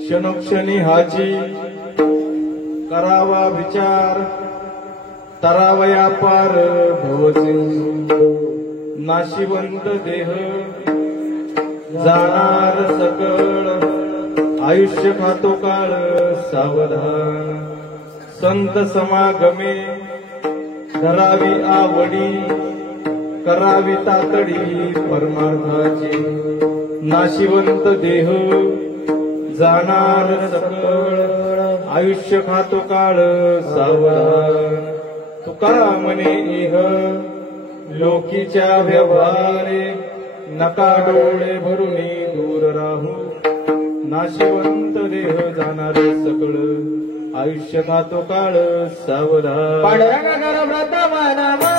क्षणोक्षणी हाची करावा विचार तरावया पार भवसिंधू नाशिवंत देह जाणार सकळ आयुष्य खातो काळ सावधान संत समागमे धरावी आवडी करावी तातडी परमार्थाची नाशिवंत देह जाणार सकळ आयुष्य खातो काळ सावधान तुका म्हणे इह लोकीच्या व्यवहारे नका डोळे भरून दूर राहू नाशिवंत देह जाणार सकळ आयुष्य खातो काळ सावधान पांडुरंगाकर व्रत मनामा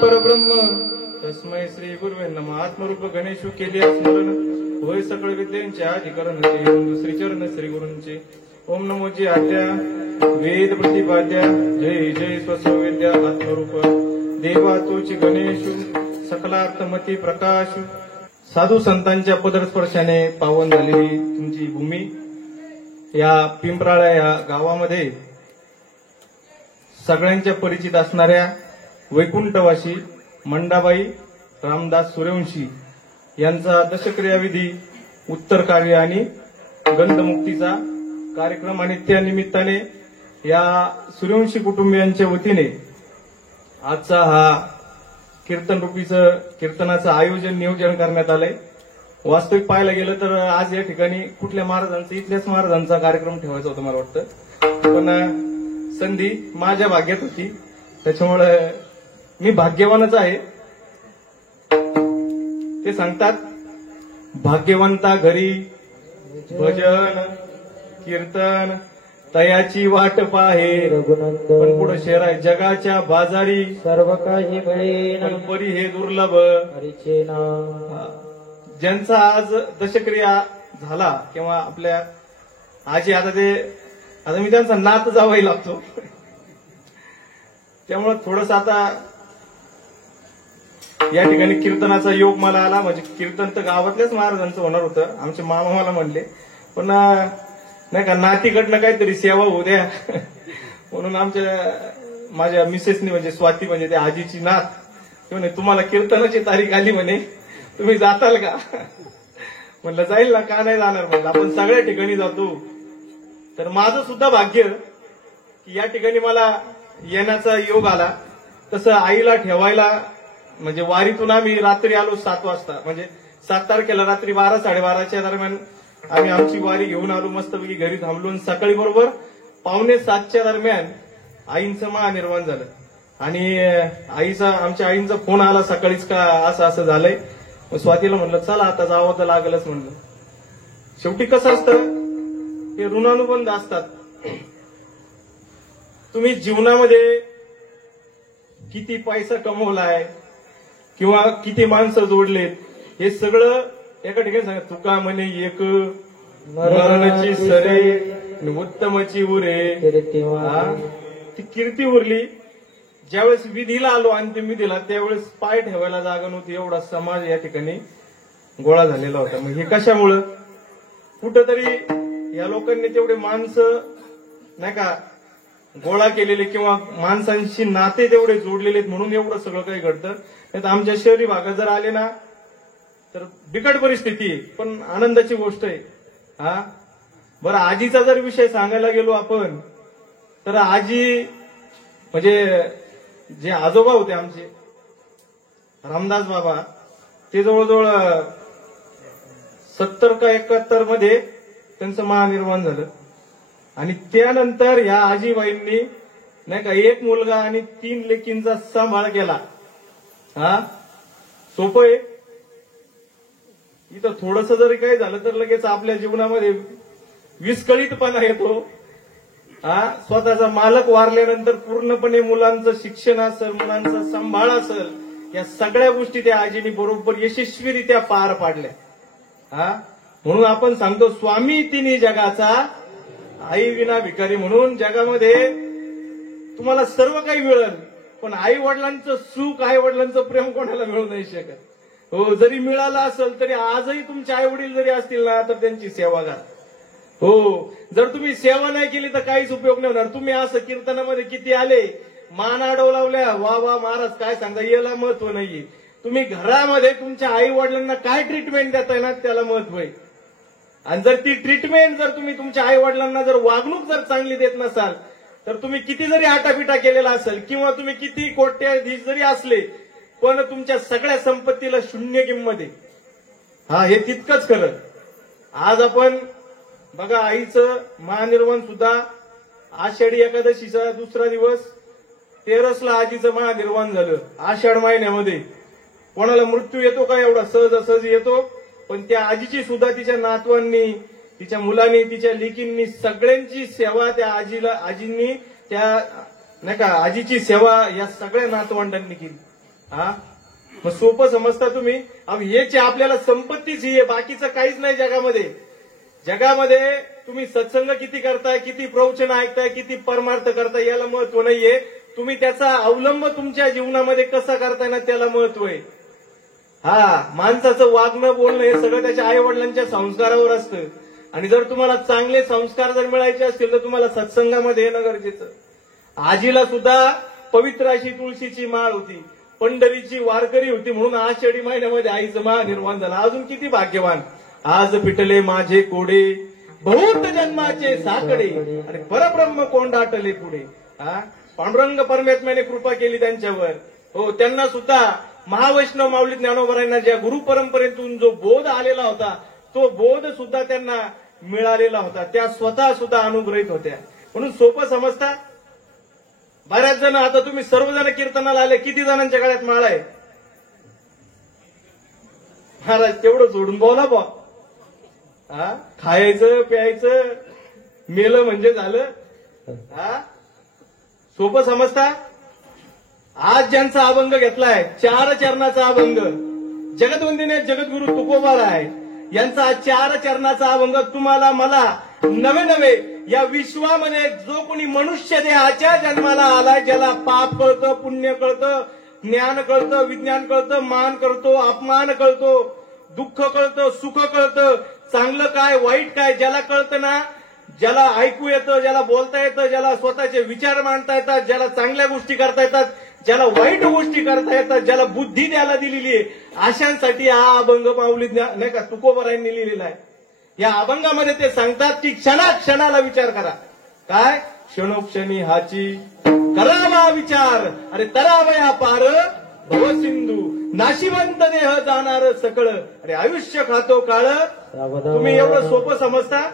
परब्रह्म तस्मै श्री गुरुवे नमः आत्मरूप गणेशु केले स्मरण होय सकळ विद्यांचे अधिकरण श्री चरण श्री गुरूंचे ओम नमो जी आद्या वेद प्रतिपाद्या जय जय स्वस्वविद्या आत्मरूप देवा तोची गणेशु सकलार्थमती प्रकाश साधू संतांच्या पदस्पर्शाने पावन झालेली तुमची भूमी या पिंपराळा या गावामध्ये सगळ्यांच्या परिचित असणाऱ्या वैकुंठवासी मंडाबाई रामदास सूर्यवंशी यांचा दशक्रियाविधी उत्तर कार्य आणि गंधमुक्तीचा कार्यक्रम आणि त्या निमित्ताने या सूर्यवंशी कुटुंबियांच्या वतीने आजचा हा कीर्तनाचं आयोजन नियोजन करण्यात आलंय. वास्तविक पाहायला गेलं तर आज या ठिकाणी कुठल्या महाराजांचा, इथल्याच महाराजांचा कार्यक्रम ठेवायचा होता मला वाटतं, पण संधी माझ्या भाग्यात होती, त्याच्यामुळे मी भाग्यवानच आहे. ते सांगतात भाग्यवंता घरी भजन कीर्तन तयाची वाट पाहे, रघुनंदन पण पुढे शेर आहे जगाच्या बाजारी सर्व काही मिळेन पण परी हे दुर्लभ. हरीचे नाम. ज्यांचा आज दशक्रिया झाला किंवा आपल्या आजी, आता मी त्यांचा नात जावाही लागतो, त्यामुळे थोडस आता या ठिकाणी कीर्तनाचा योग मला आला. म्हणजे कीर्तन तर गावातल्याच महाराजांचं होणार होतं, आमचे मामा मला म्हणले, पण नाही का नातीकडनं काहीतरी सेवा होऊ द्या म्हणून माझ्या मिसेसनी, म्हणजे स्वाती, म्हणजे त्या आजीची नात, ते म्हणे तुम्हाला कीर्तनाची तारीख आली म्हणे, तुम्ही जाताल का? म्हणलं जाईल ना, का नाही जाणार. म्हणलं आपण सगळ्या ठिकाणी जातो. तर माझं सुद्धा भाग्य की या ठिकाणी मला येण्याचा योग आला. तसं आईला ठेवायला, म्हणजे वारीतून आम्ही रात्री आलो 7 वाजता, म्हणजे 7 तारखेला रात्री 12-12:30च्या दरम्यान आम्ही आमची वारी घेऊन आलो. मस्तपैकी घरी थांबलो. सकाळी बरोबर 6:45च्या दरम्यान आईंचं महानिर्वाण झालं. आणि आमच्या आईंचा फोन आला सकाळीच का असं झालंय. मग स्वातीला म्हणलं चला आता जावं तर लागलच म्हणलं. शेवटी कसं असतं, हे ऋणानुबंध असतात. तुम्ही जीवनामध्ये किती पैसा कमवलाय किंवा किती माणसं जोडलेत, हे सगळं एका ठिकाणी सांगा. तुका म्हणे एक मरणाची सरे उत्तमची उरे, ती कीर्ती उरली. ज्यावेळेस विधीला आलो, अंतिम विधीला, त्यावेळेस पाय ठेवायला जागा नव्हती, एवढा समाज या ठिकाणी गोळा झालेला होता. मग हे कशामुळं? कुठंतरी या लोकांनी तेवढे माणसं नाही का गोळा केलेले किंवा माणसांशी नाते तेवढे जोडलेले आहेत, म्हणून एवढं सगळं काही घडतं. नाही तर आमच्या शहरी भागात जर आले ना तर बिकट परिस्थिती आहे, पण आनंदाची गोष्ट आहे. बरं, आजीचा जर विषय सांगायला गेलो आपण, तर आजी म्हणजे जे आजोबा होते आमचे रामदास बाबा, ते जवळजवळ 70 का 71 मध्ये त्यांचं महानिर्वाण झालं. आणि त्यानंतर ह्या आजीबाईंनी नाही का 1 मुलगा आणि 3 लेकींचा सांभाळ केला. सोपं आहे? इथं थोडंसं जरी काही झालं तर लगेच आपल्या जीवनामध्ये विस्कळीतपणा येतो. स्वतःचा मालक वारल्यानंतर पूर्णपणे मुलांचं शिक्षण असेल, मुलांचा सांभाळ असेल, या सगळ्या गोष्टी त्या आजीने बरोबर यशस्वीरित्या पार पाडल्या. म्हणून आपण सांगतो स्वामी तिन्ही जगाचा, आई विना भिकारी. म्हणून जगामध्ये तुम्हाला सर्व काही मिळेल, पण आई वडिलांचं सुख, आई वडिलांचं प्रेम कोणाला मिळू नाही शकत. हो, जरी मिळालं असेल तरी आजही तुमचे आई वडील जरी असतील ना तर त्यांची सेवा करा. हो, जर तुम्ही सेवा नाही केली तर काहीच उपयोग नाही होणार. तुम्ही असं कीर्तनामध्ये किती आले, मान आडव लावल्या, वा वा महाराज काय सांगता, याला महत्व नाहीये. तुम्ही घरामध्ये तुमच्या आई वडिलांना काय ट्रीटमेंट देताय ना त्याला महत्व आहे. आणि जर ती ट्रीटमेंट जर तुम्ही तुमच्या आई वडिलांना जर वागणूक जर चांगली देत नसाल, तर तुम्ही किती जरी आटापिटा केलेला असेल किंवा तुम्ही किती कोट्याधीश जरी असले, पण तुमच्या सगळ्या संपत्तीला शून्य किंमत आहे. हे तितकंच खरं. आज आपण बघा, आईचं महानिर्वाण सुद्धा आषाढी एकादशीचा दुसरा दिवस 13 आजीचं महानिर्वाण झालं. आषाढ महिन्यामध्ये कोणाला मृत्यू येतो का? एवढा सहजासहजी येतो. पण त्या आजीची सुद्धा तिच्या नातवांनी, तिच्या मुलांनी, तिच्या लेकींनी सगळ्यांची सेवा त्या आजींनी त्या नाही का आजीची सेवा या सगळ्या नातवंडांनी केली. मग सोपं समजता तुम्ही? हेच आपल्याला संपत्तीच ही आहे, बाकीचं काहीच नाही जगामध्ये. जगामध्ये तुम्ही सत्संग किती करताय, किती प्रवचन ऐकताय, किती परमार्थ करताय, याला महत्व नाहीये. तुम्ही त्याचा अवलंब तुमच्या जीवनामध्ये कसा करताय ना त्याला महत्व आहे. माणसाचं वागणं बोलणं हे सगळं त्याच्या आई वडिलांच्या संस्कारावर असतं. आणि जर तुम्हाला चांगले संस्कार जर मिळायचे असतील तर तुम्हाला सत्संगामध्ये येणं गरजेचं. आजीला सुद्धा पवित्र अशी तुळशीची माळ होती, पंढरीची वारकरी होती, म्हणून आषाढी महिन्यामध्ये आईचं महानिर्वाण झालं. अजून किती भाग्यवान. आज पिटले माझे कोडे, बहुत जन्माचे साकडे, आणि परब्रह्म कोंडाटले पुढे. पांडुरंग परमेत्म्याने कृपा केली त्यांच्यावर. हो, त्यांना सुद्धा महावैष्णव माऊली ज्ञानोबरांना ज्या गुरु परंपरेतून जो बोध आलेला होता तो बोध सुद्धा त्यांना मिळालेला होता. त्या स्वतः सुद्धा अनुग्रहित होत्या. म्हणून सोपं समजता. बऱ्याच जण, आता तुम्ही सर्वजण कीर्तनाला आले, किती जणांच्या गळ्यात माळ आहे? महाराज तेवढं सोडून बोला बा. हा, खायचं प्यायचं मेलं म्हणजे झालं. हा, सोपं समजता. आज ज्यांचा अभंग घेतलाय 4 चरणाचा अभंग, जगदवंदिने जगद्गुरु तुकोबाराय यांचा 4 चरणाचा अभंग तुम्हाला मला नवे नवे या विश्वामध्ये जो कोणी मनुष्य देहाच्या जन्माला आलाय, ज्याला पाप कळतं, पुण्य कळतं, ज्ञान कळतं, विज्ञान कळतं, मान कळतो, अपमान कळतो, दुःख कळतं, सुख कळतं, चांगलं काय वाईट काय ज्याला कळतं ना, ज्याला ऐकू येतं, ज्याला बोलता येतं, ज्याला स्वतःचे विचार मांडता येतात, ज्याला चांगल्या गोष्टी करता येतात, ज्याला वाईट गोष्टी करता येतात, ज्याला बुद्धी द्यायला दिलेली आहे, अशांसाठी हा अभंग माऊली नाही का तुकोबारायांनी लिहिलेला आहे. या अभंगामध्ये ते सांगतात की क्षणाक्षणाला विचार करा. काय? क्षणोक्षणी हाची करावा विचार, अरे तरावया पार भवसिंधू, नाशिवंत देह जाणार सकळ, अरे आयुष्य खातो काळ. तुम्ही एवढं सोपं समजता?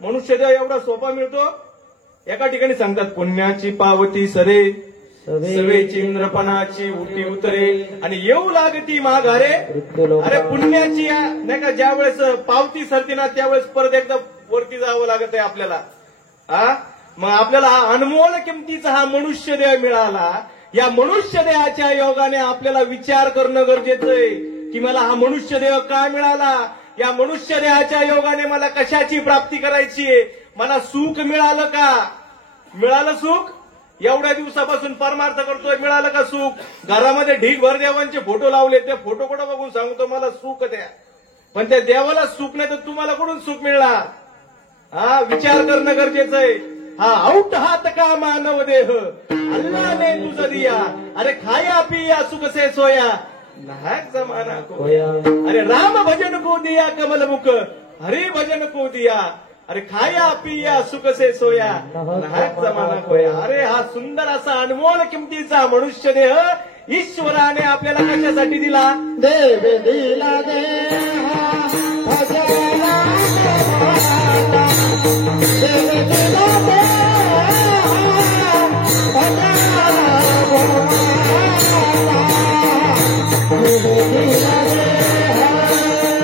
मनुष्यदेह एवढा सोपा मिळतो? एका ठिकाणी सांगतात पुण्याची पावती सरे, सवेची इंद्रपणाची उटी उतरे, आणि येऊ लागती माघारे. अरे पुण्याची नाही का ज्या वेळेस पावती सरते ना त्यावेळेस परत एकदा वरती जावं लागत आहे आपल्याला. मग आपल्याला हा अनमोल किमतीचा हा मनुष्यदेह मिळाला. या मनुष्यदेहाच्या योगाने आपल्याला विचार करणं गरजेचं आहे की मला हा मनुष्यदेह का मिळाला, या मनुष्यदेहाच्या योगाने मला कशाची प्राप्ती करायची आहे, मला सुख मिळालं का? मिळालं सुख? एवढ्या दिवसापासून परमार्थ करतोय, मिळालं का सुख? घरामध्ये ढीगभर देवांचे फोटो लावले, ते फोटो कुठं बघून सांगतो मला सुख द्या, पण त्या देवाला सुख नाही तर तुम्हाला कुठून सुख मिळणार? हा, विचार करणं गरजेचं आहे. हा औट हात का मानव देह, अल्लाने तुझं दिया, अरे खाया पिया सुख से सोया, नाहक जमाना को, अरे राम भजन को दिया कमल मुख, हरि भजन को दिया, अरे खाया पिया सुख से सोया, नाहक जमाना खोया. अरे हा सुंदर असा अनमोल किमतीचा मनुष्य देह ईश्वराने आपल्याला कशासाठी दिला? देव दिला देहा भजना देव दिला देहा भजना देव दिला देहा भजना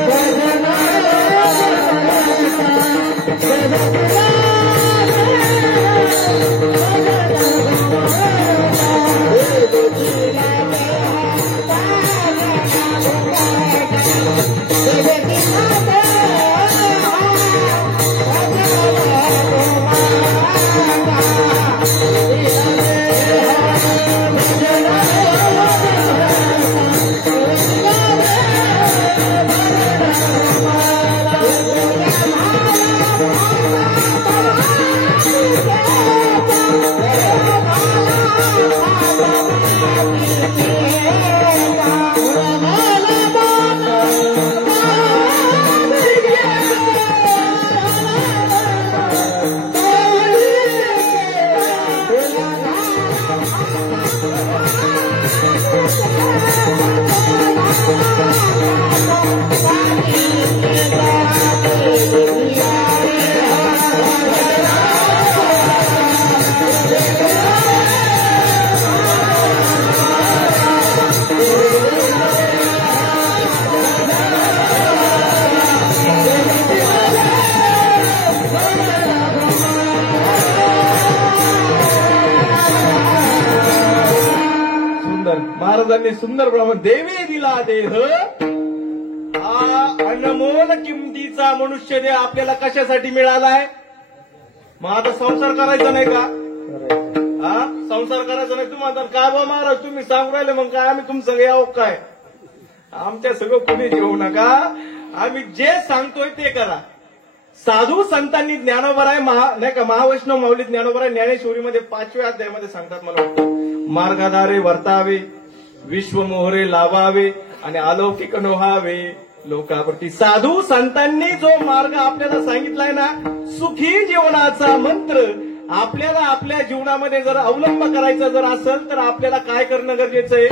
महाराजांनी सुंदर प्रमाण देवे दिला देह, हा अनमोल किमतीचा मनुष्य देह आपल्याला कशासाठी मिळालाय? मग आता संसार करायचा नाही का? हा, संसार करायचा नाही. तुम्हाला काय बा महाराज तुम्ही सांगू राहिले, मग काय आम्ही तुमचं यावं काय? आमच्या सगळं कुणी घेऊ नका, आम्ही जे सांगतोय ते करा. साधू संतांनी ज्ञानोबराय नाही का महावैष्णव माऊली ज्ञानोबराय ज्ञानेश्वरीमध्ये 5व्या अध्यायामध्ये सांगतात, मला वाटतं मार्गादारे वर्तावे, विश्वमोहरे लावावे आणि अलौकिक नोहावे लोकाप्रती. साधू संतांनी जो मार्ग आपल्याला सांगितलाय ना, सुखी जीवनाचा मंत्र, आपल्याला आपल्या जीवनामध्ये जर अवलंब करायचा जर असेल तर आपल्याला काय करणं गरजेचं आहे?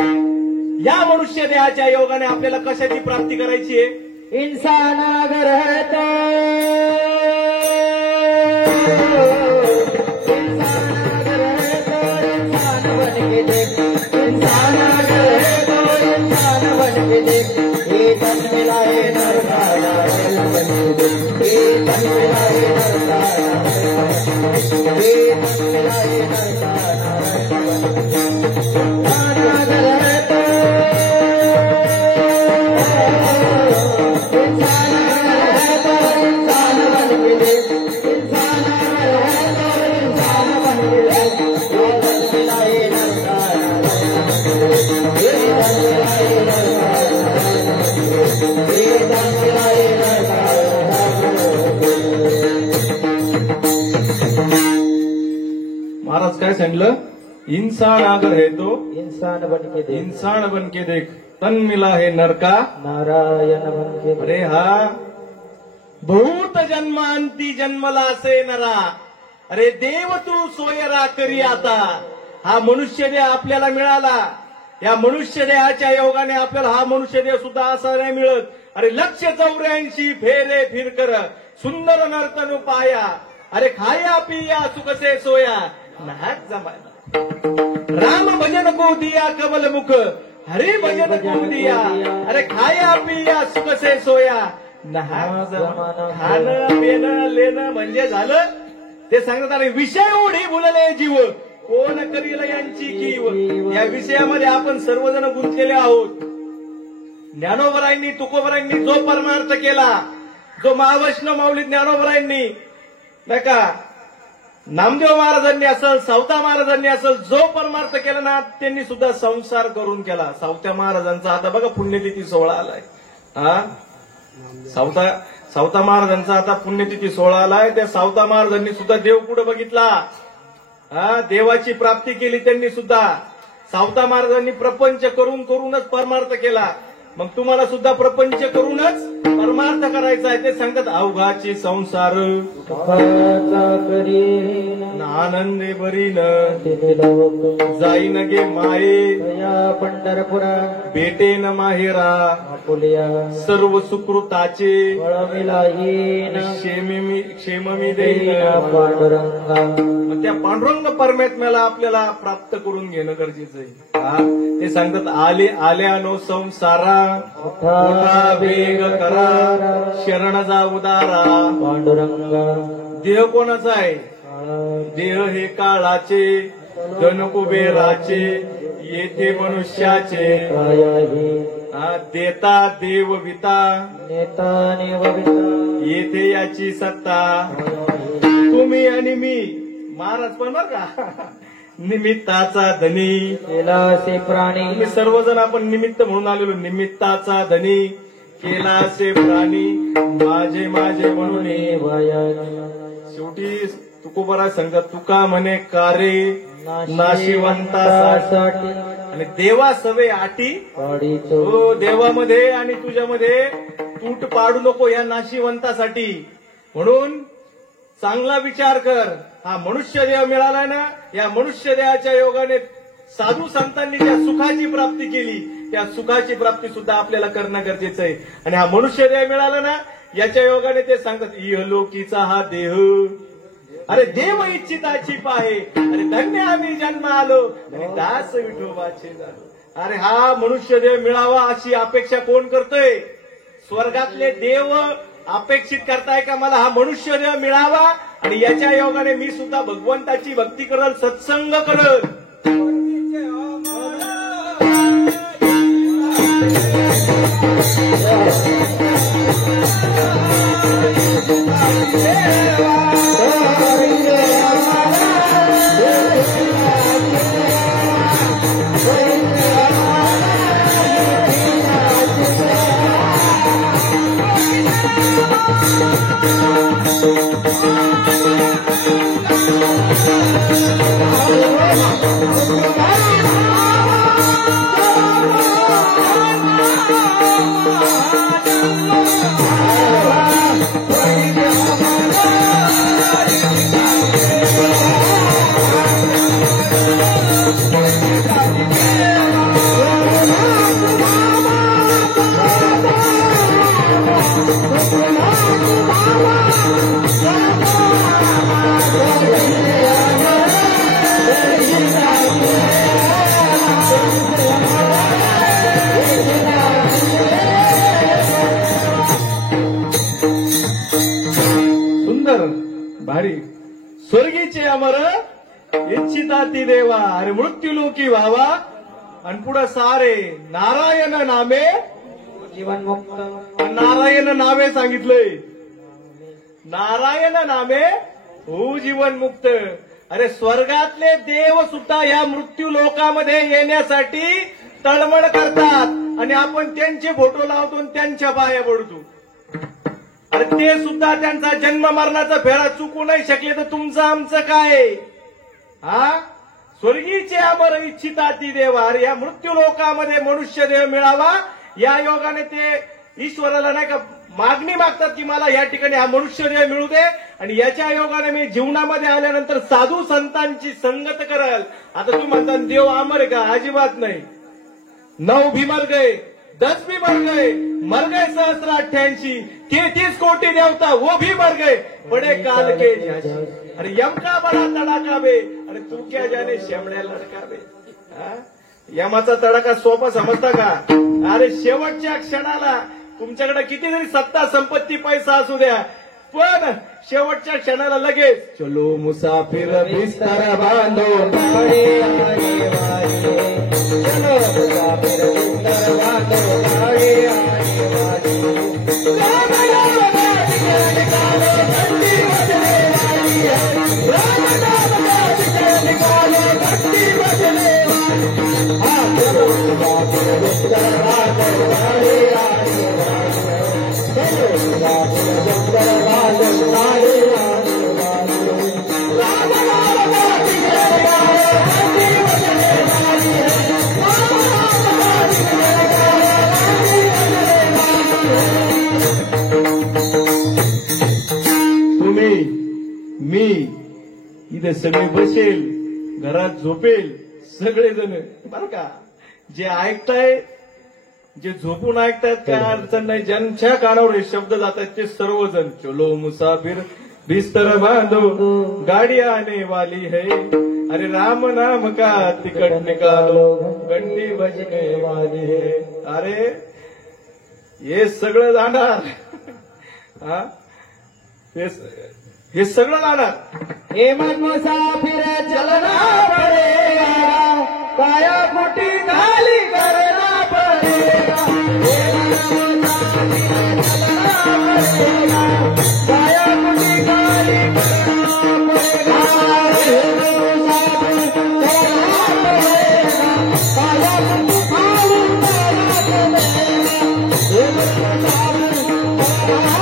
या मनुष्य देहाच्या योगाने आपल्याला कशाची प्राप्ती करायची आहे? इंसान अगर है तो इंसान अगर है तो इंसान बन के देख, इंसान अगर है तो इंसान बन के देख, ये तन मिलाए नरकारा बन के देख, ये तन मिलाए नरकारा, ये तन मिलाए नरकारा इंसान अगर है तो इंसान बन के देख, इंसान बन के देख, ये तन मिलाए नरकारा, ये तन मिलाए नरकारा, ये तन मिलाए नरकारा। महाराज काय सांगितलं? इंसान अगर है तो इंसान बन के देख, इंसान बन के देख, तन मिला है नरका। नारायण बन के देख। अरे हा भूत जन्मांती जन्मला असे नरा, अरे देव तू सोयरा करी आता। हा मनुष्य देह आपल्याला मिळाला, या मनुष्य देहाच्या योगाने आपल्याला हा मनुष्य देह सुद्धा असा नाही मिळत। अरे 184 फेरे फिरकर सुंदर नर्तन पाया, अरे खाया पिया सुखसे सोया नाहक जमाना। राम भजन को दिया कमल मुख, हरि भजन को दिया, अरे खाया पिया सुखसे सोया नाहक जमाना। खाणं पिणं लेणं म्हणजे झालं ते सांगतात। अरे विषय ओढी बोलले जीव, कोण करील यांची कीव। या विषयामध्ये आपण सर्वजण गुंतलेले आहोत। ज्ञानोबरायांनी तुकोबरायांनी जो परमार्थ केला, जो महावैष्णव माऊली ज्ञानोबरायांनी नाही का, नामदेव महाराजांनी असेल, सावता महाराजांनी असेल, जो परमार्थ केला ना त्यांनी सुद्धा संसार करून केला। सावत्या महाराजांचा आता बघा पुण्यतिथी सोहळा आलाय। हा सावता महाराजांचा आता पुण्यतिथी सोहळा आलाय। त्या सावता महाराजांनी सुद्धा देव कुठं बघितला? देवाची प्राप्ती केली त्यांनी सुद्धा। सावता महाराजांनी प्रपंच करूनच परमार्थ केला। मग तुम्हाला सुद्धा प्रपंच करूनच परमार्थ करायचा आहे। ते सांगतात अवघाची संसार आनंदे बरीन जाईन गे माये पंढरपुरा भेटेन माहेरा सर्व सुकृताचे क्षेममी देईन पांडुरंगा। मग त्या पांडुरंग परमात्म्याला आपल्याला प्राप्त करून घेणं गरजेचं आहे। ते सांगतात आल्यानो संसारा मोठा वेग करा शरण जा उदारा पांडुरंगा। देह कोणाचा आहे? देह हे काळाचे धन कुबेराचे येथे मनुष्याचे देता देव विता नेता नेवविता येथे याची सत्ता। तुम्ही आणि मी महाराज पण बर का निमित्ताचा धनी केलासे प्राणी। तुम्ही सर्वजण आपण निमित्त म्हणून आलेलो। निमित्ताचा धनी केलासे प्राणी माझे माझे म्हणून। शेवटी तुकोबरा सांगतात तुका म्हणे कारे नाशिवंतासाठी आणि देवा सवे आटी। हो देवामध्ये आणि तुझ्यामध्ये तूट पाडू नको या नाशिवंतासाठी। म्हणून चांगला विचार कर। हा मनुष्य देह मिळाला ना, या मनुष्य देहाच्या योगाने साधू संतांनी ज्या सुखाची प्राप्ती केली त्या सुखाची प्राप्ती सुद्धा आपल्याला करणं गरजेचं आहे। आणि हा मनुष्य देह मिळाला ना, याच्या योगाने ते सांगतात इहलोकीचा हा देह अरे देव इच्छिताची पाहे, अरे धन्य आम्ही जन्म आलो आणि दास विठोबाचे झालो। अरे हा मनुष्य देह मिळावा अशी अपेक्षा कोण करतोय? स्वर्गातले देव अपेक्षित करताय का मला हा मनुष्य देह मिळावा आणि याच्या योगाने मी सुद्धा भगवंताची भक्ती करल, सत्संग करल। अमर इच्छिता ती देवा. अरे मृत्यू लोकी व्हावा आणि पुढं सारे नारायण नामे जीवन मुक्त नारायण नामे सांगितलंय. नारायण नामे हो जीवन मुक्त. अरे स्वर्गातले देव सुद्धा या मृत्यू लोकामध्ये येण्यासाठी तळमळ करतात आणि आपण त्यांचे फोटो लावतो आणि त्यांच्या पाया पडतो. अरे ते सुद्धा त्यांचा जन्म मरणाचा फेरा चुकू नाही शकले तर तुमचं आमचं काय. हा स्वर्गीचे अमर इच्छिता ती देवा. अरे या मृत्यू लोकामध्ये मनुष्य देह मिळावा या योगाने ते ईश्वराला नाही का मागणी मागतात की मला या ठिकाणी हा मनुष्य देह मिळू दे आणि याच्या योगाने मी जीवनामध्ये आल्यानंतर साधू संतांची संगत करल. आता तुम्ही म्हणता देव अमर का? अजिबात नाही. 9 भी मर गए, 10 भी मर गए सहस्त्र 33 कोटी देवता वो भी मर गए बड़े काल के झांसी. अरे यम का बडा तडाका बे. अरे तू क्या जाने शेमड्या लडका बे. हा? यमाचा तडाखा सोपा समजता का? अरे शेवटच्या क्षणाला तुमच्याकडे किती जरी सत्ता संपत्ती पैसा असू द्या पण शेवटच्या क्षणाला लगेच चलो मुसाफिर बिस्तर बांधो गाडी आने वाली है. चलो मुसाफिर बिस्तर बांधो गाडी आने वाली है. राम नाम का जिक्र निकालो घंटी बजने वाली है. राम नाम का जिक्र निकालो घंटी बजने वाली है. हाँ चलो मुसाफिर बिस्तर बांधो गाड़ी आने वाली है. चलो मुसाफिर बिस्तर बांधो गाड़ी आने वाली है. राम नाम का जिक्र निकालो घंटी बजने वाली है. राम नाम का जिक्र निकालो घंटी बजने वाली है. तुम्ही मी इथे सगळे बसेल घरात झोपेल सगळेजण बरं का. जे ऐकताय जे झोपून ऐकतायत काय अडचण नाही. ज्यांच्या कानावर हे शब्द जात आहेत ते सर्वजण चलो मुसाफिर बिस्तर बांधो गाडी आने वाली है. अरे राम नाम का तिकट निकालो गंडी बजने वाली है. अरे हे सगळं जाणार. हा हे सगळं जाणार. हे मन मुसाफिर चलना पड़ेगा. काया मुठी खाली करना पड़ेगा. हे मन मुसाफिर चलना पड़ेगा. काया मुठी खाली करना पड़ेगा. हे मन मुसाफिर चलना पड़ेगा. काया मुठी खाली करना पड़ेगा. हे मन मुसाफिर चलना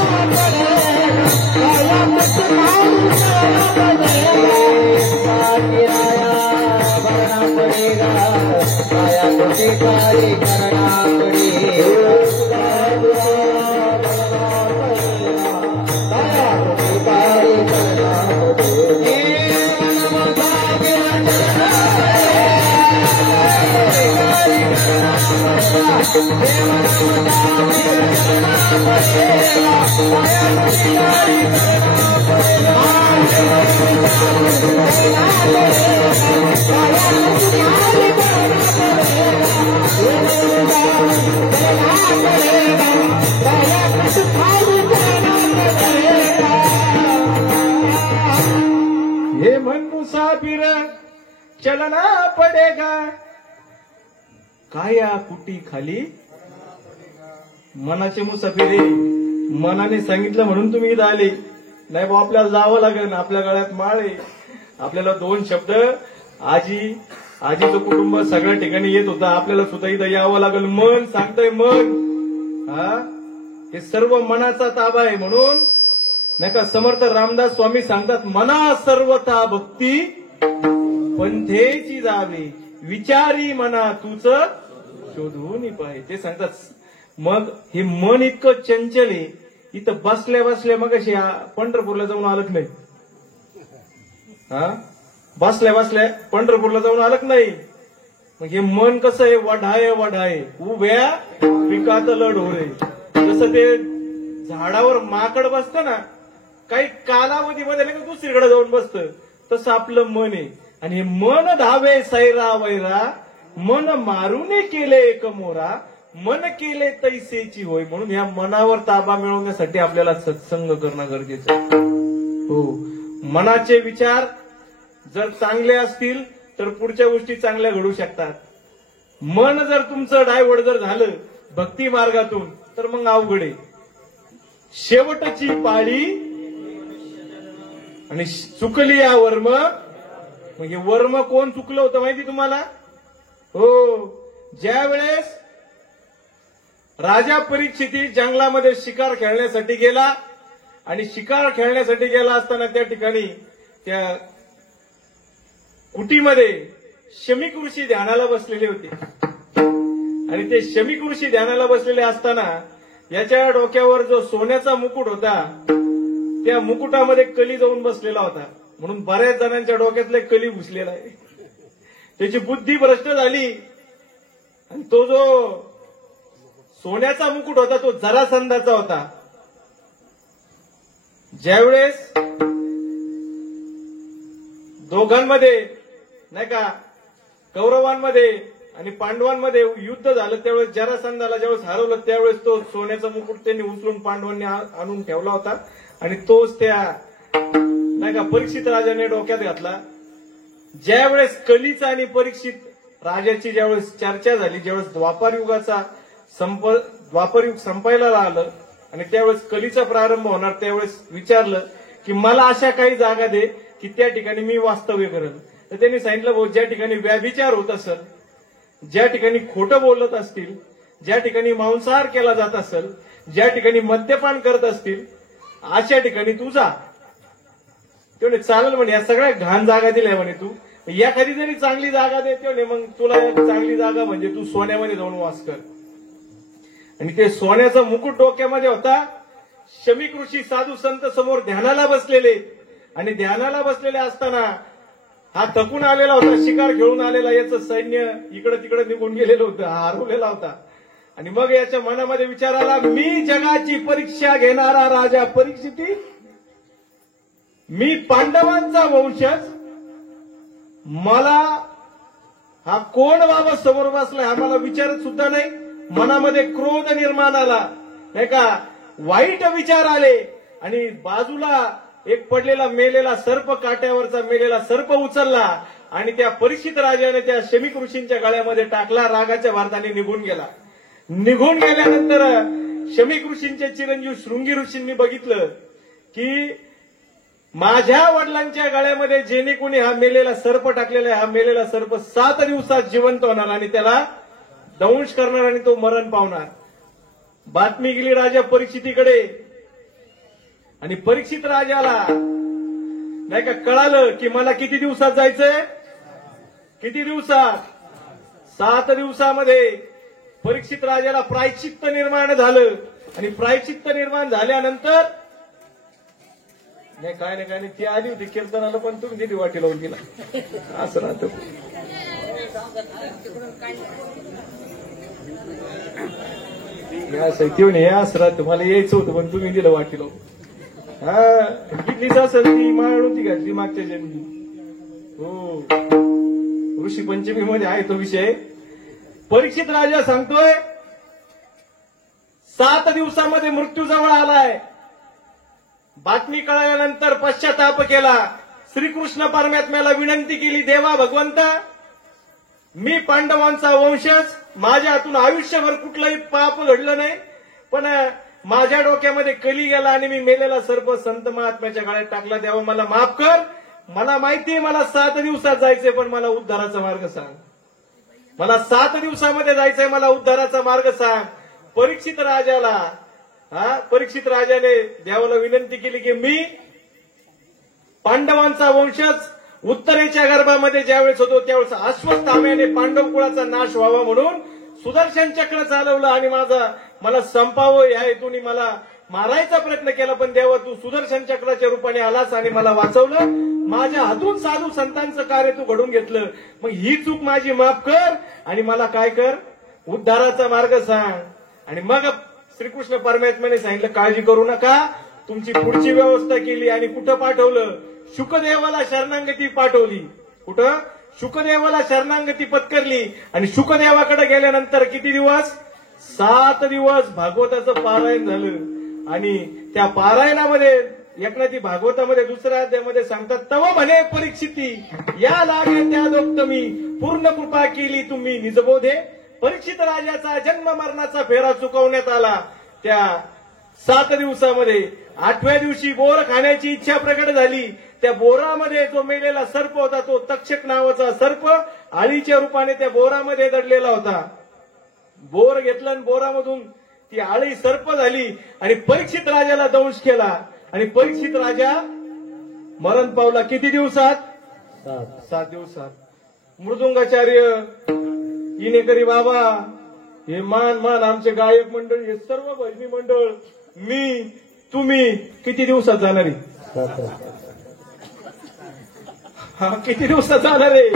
पड़ेगा. काया मुठी खाली करना पड़ेगा. किराया भरना पड़ेगा. काया मुझे खाली करना पड़ेगा. काया मुझे खाली करना हे मन मुसाफिर चलना पडेगा. काया कुटी खाली मनाचे मुसाफिर. मनाने सांगितलं म्हणून तुम्ही इथं आले नाही बा. आपल्याला जावं लागेल. आपल्या गळ्यात माळ आहे. आपल्याला 2 शब्द आजीचं कुटुंब सगळ्या ठिकाणी येत होतं. आपल्याला सुद्धा इथं यावं लागेल. मन सांगतंय मन. हा हे सर्व मनाचा ताबा आहे. म्हणून नाही का समर्थ रामदास स्वामी सांगतात मना सर्वता भक्ती पंथेची जावे विचारी मना तूच शोधून पाहे. ते सांगतात मग हे मन इतकं चंचल आहे. इथं बसल्या बसल्या मग अशी पंढरपूरला जाऊन आलत नाही. हा बसल्या बसल्या पंढरपूरला जाऊन आलत नाही. मग हे मन कसं आहे वढाय उभ्या पिकात लढोरे. जसं ते झाडावर माकड बसतं ना काही कालावधीमध्ये नाही का दुसरीकडे जाऊन बसतं तसं आपलं मन आहे. आणि हे मन धावे सैरा वैरा मन मारूने केले एक मोरा मन केले तैसेची होय. म्हणून या मनावर ताबा मिळवण्यासाठी आपल्याला सत्संग करणं गरजेचं आहे. हो मनाचे विचार जर चांगले असतील तर पुढच्या गोष्टी चांगल्या घडू शकतात. मन जर तुमचं डायव्हर्ट जर झालं भक्ती मार्गातून तर मग अवघड आहे. शेवटची पाळी आणि चुकली या वर्म. मग हे वर्म कोण चुकलं होतं माहिती तुम्हाला? हो, ज्या वेळेस राजा परीक्षिती जंगलामध्ये शिकार खेळण्यासाठी गेला आणि शिकार खेळण्यासाठी गेला असताना त्या ठिकाणी त्या कुटीमध्ये शमीक ऋषी ध्यानाला बसलेले होते. आणि ते शमीक ऋषी ध्यानाला बसलेले असताना याच्या डोक्यावर जो सोन्याचा मुकुट होता त्या मुकुटामध्ये कली जाऊन बसलेला होता. म्हणून बऱ्याच जणांच्या डोक्यातले कली घुसलेला आहे. त्याची बुद्धी भ्रष्ट झाली आणि तो जो सोन्याचा मुकुट होता तो जरासंधाचा होता. ज्यावेळेस दोघांमध्ये नाही का कौरवांमध्ये आणि पांडवांमध्ये युद्ध झालं त्यावेळेस जरासंधाला ज्यावेळेस हरवलं त्यावेळेस तो सोन्याचा मुकुट त्यांनी उचलून पांडवांनी आणून ठेवला होता आणि तोच त्या नाही का परीक्षित राजाने डोक्यात घातला. ज्यावेळेस कलीचा आणि परीक्षित राजाची ज्यावेळेस चर्चा झाली, ज्यावेळेस द्वापारयुग संपायला आलं आणि त्यावेळेस कलीचा प्रारंभ होणार त्यावेळेस विचारलं की मला अशा काही जागा दे की त्या ठिकाणी मी वास्तव्य करेन. तर त्यांनी सांगितलं भाऊ ज्या ठिकाणी व्याभिचार होत असेल, ज्या ठिकाणी खोटं बोलत असतील, ज्या ठिकाणी मांसाहार केला जात असेल, ज्या ठिकाणी मद्यपान करत असतील अशा ठिकाणी तू जा. तेवढे चालेल म्हणे, या सगळ्या घाण जागा दिल्या म्हणे तू. एखादी जरी चांगली जागा दे तेवढे मग तुला चांगली जागा म्हणजे तू सोन्यामध्ये जाऊन वास कर. आणि ते सोन्याचा मुकुट डोक्यामध्ये होता. शमीक ऋषी साधू संत समोर ध्यानाला बसलेले आणि ध्यानाला बसलेले असताना हा थकून आलेला होता, शिकार घेऊन आलेला, याचं सैन्य इकडे तिकडे निघून गेलेलं होतं, हा हरवलेला होता. आणि मग याच्या मनामध्ये विचार आला, मी जगाची परीक्षा घेणारा राजा परीक्षिती, मी पांडवांचा वंशज, मला हा कोण बाबा समोर बसलाय हा मला विचारत सुद्धा नाही. मनामध्ये क्रोध निर्माण आला नाही का, वाईट विचार आले आणि बाजूला एक पडलेला मेलेला सर्प, काट्यावरचा मेलेला सर्प उचलला आणि त्या परीक्षित राजाने त्या शमीक ऋषींच्या गळ्यामध्ये टाकला. रागाच्या भारताने निघून गेला. निघून गेल्यानंतर शमीक ऋषींचे चिरंजीव शृंगी ऋषींनी बघितलं की माझ्या वडिलांच्या गळ्यामध्ये जेणे कोणी हा मेलेला सर्प टाकलेला आहे, हा मेलेला सर्प 7 दिवसात जिवंत होणार आणि त्याला दंश करणार आणि तो मरण पावणार. बातमी गेली राजा परीक्षितीकडे आणि परीक्षित राजाला नाही का कळालं की मला किती दिवसात जायचंय, किती दिवसात, 7 दिवसामध्ये. परीक्षित राजाला प्रायश्चित्त निर्माण झालं आणि प्रायश्चित्त निर्माण झाल्यानंतर नाही काय नाही ती आली होती कीर्तनाला पण तुम्ही दिली वाटी लावून तिला असं राहतं. हे असं राहतं, मला यायचं होतं पण तुम्ही दिलं वाटी लावून. हा किडनीच असेल ती माळ होती का ती मागच्या जन्मी. हो ऋषी पंचमीमध्ये आहे तो विषय. परीक्षित राजा सांगतोय 7 दिवसामध्ये मृत्यू जवळ आलाय. बातमी कळाल्यानंतर पश्चाताप केला. श्रीकृष्ण परमात्म्याला विनंती केली, देवा भगवंता, मी पांडवांचा वंशज, माझ्या हातून आयुष्यभर कुठलंही पाप घडलं नाही, पण माझ्या डोक्यामध्ये कली गेला आणि मी मेलेला सर्प संत महात्म्याच्या गळ्यात टाकला. देवा मला माफ कर. मला माहितीये मला 7 दिवसात जायचंय पण मला उद्धाराचा मार्ग सांग. मला 7 दिवसामध्ये जायचंय, मला उद्धाराचा मार्ग सांग. परीक्षित राजाने देवाला विनंती केली की मी पांडवांचा वंशज, उत्तरेच्या गर्भामध्ये ज्यावेळेस होतो त्यावेळेस अश्वत्थाम्याने पांडव कुळाचा नाश व्हावा म्हणून सुदर्शन चक्र चालवलं आणि मला संपावं या हेतून मला मारायचा प्रयत्न केला. पण देवा तू सुदर्शन चक्राच्या रूपाने आलास आणि मला वाचवलं. माझ्या हातून साधू संतांचं कार्य तू घडून घेतलं. मग ही चूक माझी माफ कर आणि मला काय कर, उद्धाराचा मार्ग सांग. आणि मग श्रीकृष्ण परमात्म्याने सांगितलं काळजी करू नका, तुमची पुढची व्यवस्था केली आणि कुठं पाठवलं, शुकदेवाला शरणागती पाठवली. कुठं? शुकदेवाला शरणागती पत्करली आणि शुकदेवाकडे गेल्यानंतर किती दिवस, 7 दिवस भागवताचं पारायण झालं. आणि त्या पारायणामध्ये एकनाथी भागवतामध्ये दुसऱ्या अध्यायामध्ये सांगतात, तव म्हणे परीक्षिती या लागे त्या दोक्तमी पूर्ण कृपा केली तुम्ही निजबोधे. परीक्षित राजाचा जन्म मरणाचा फेरा चुकवण्यात आला. त्या 7 दिवसामध्ये 8व्या दिवशी बोर खाण्याची इच्छा प्रकट झाली. त्या बोरामध्ये जो मेलेला सर्प होता तो तक्षक नावाचा सर्प आळीच्या रूपाने त्या बोरामध्ये दडलेला होता. बोर घेतलं आणि बोरामधून ती आळी सर्प झाली आणि परीक्षित राजाला दंश केला आणि परीक्षित राजा मरण पावला. किती दिवसात? 7 दिवसात. मृदुंगाचार्य इनेकरी बाबा, हे मान आमचे गायक मंडळ, हे सर्व भजनी मंडळ, मी तुम्ही किती दिवसात जाणारी? हा, किती दिवसात जाणार आहे?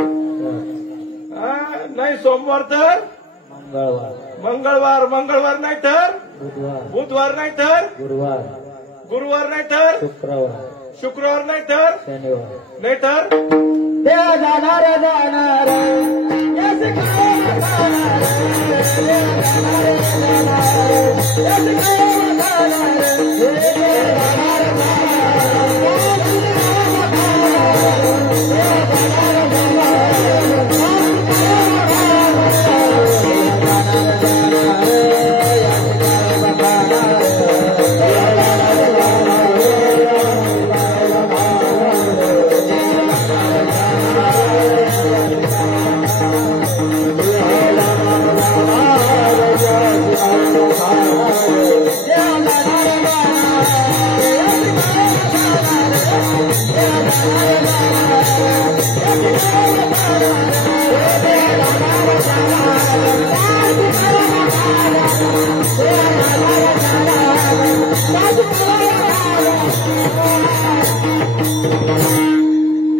नाही सोमवार तर मंगळवार नाही तर बुधवार नाही तर गुरुवार नाही तर शुक्रवार नाही तर शनिवार देव जाणार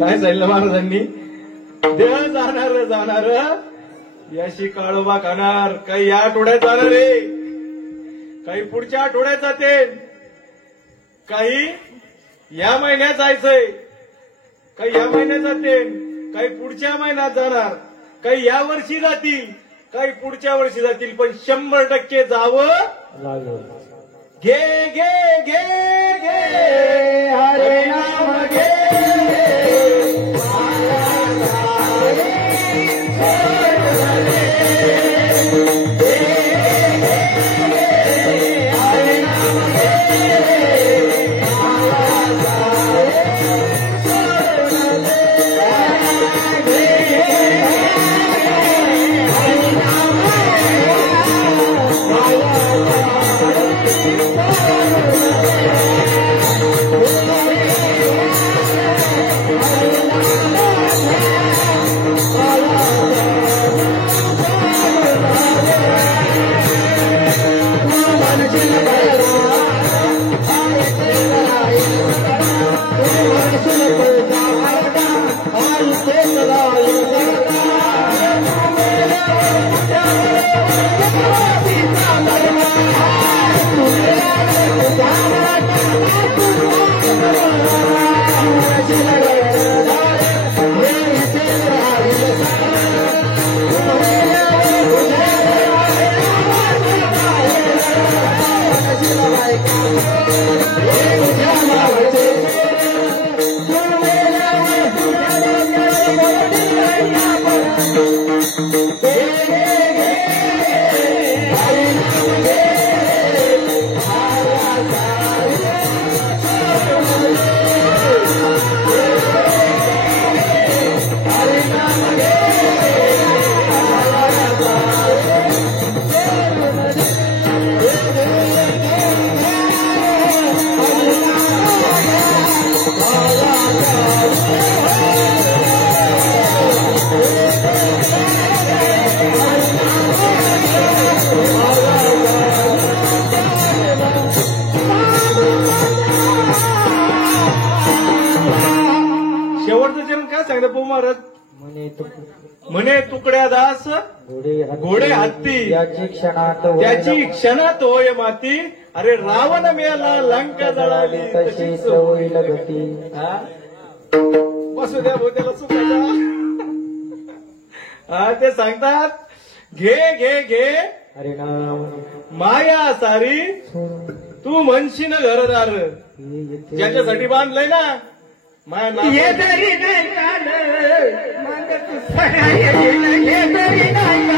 काय सांगितलं महाराजांनी? देह जाणार याशी काळोबा खाणार. काही या आठवड्यात जाणार आहे, काही पुढच्या आठवड्यात जाते, काही या महिन्यात जायचंय, काही या महिन्यात जाते, काही पुढच्या महिन्यात जाणार, काही या वर्षी जातील, काही पुढच्या वर्षी जातील, पण 100% जावं लागेल. घे घे घे घे हरे नाम घे म्हणे तुकड्या दास घोडे हत्ती त्याची क्षणात होय माती. अरे रावण मेला लंका जळाली तशीच होईल गती. बसू द्या त्याला चुकायचा. ते सांगतात घे घे घे हरे नाम माया सारी तू म्हणशील घरदार ज्याच्यासाठी बांधलंय ना माया नाव हे तरी नाही झालं मग तू सगळं हे तरी नाही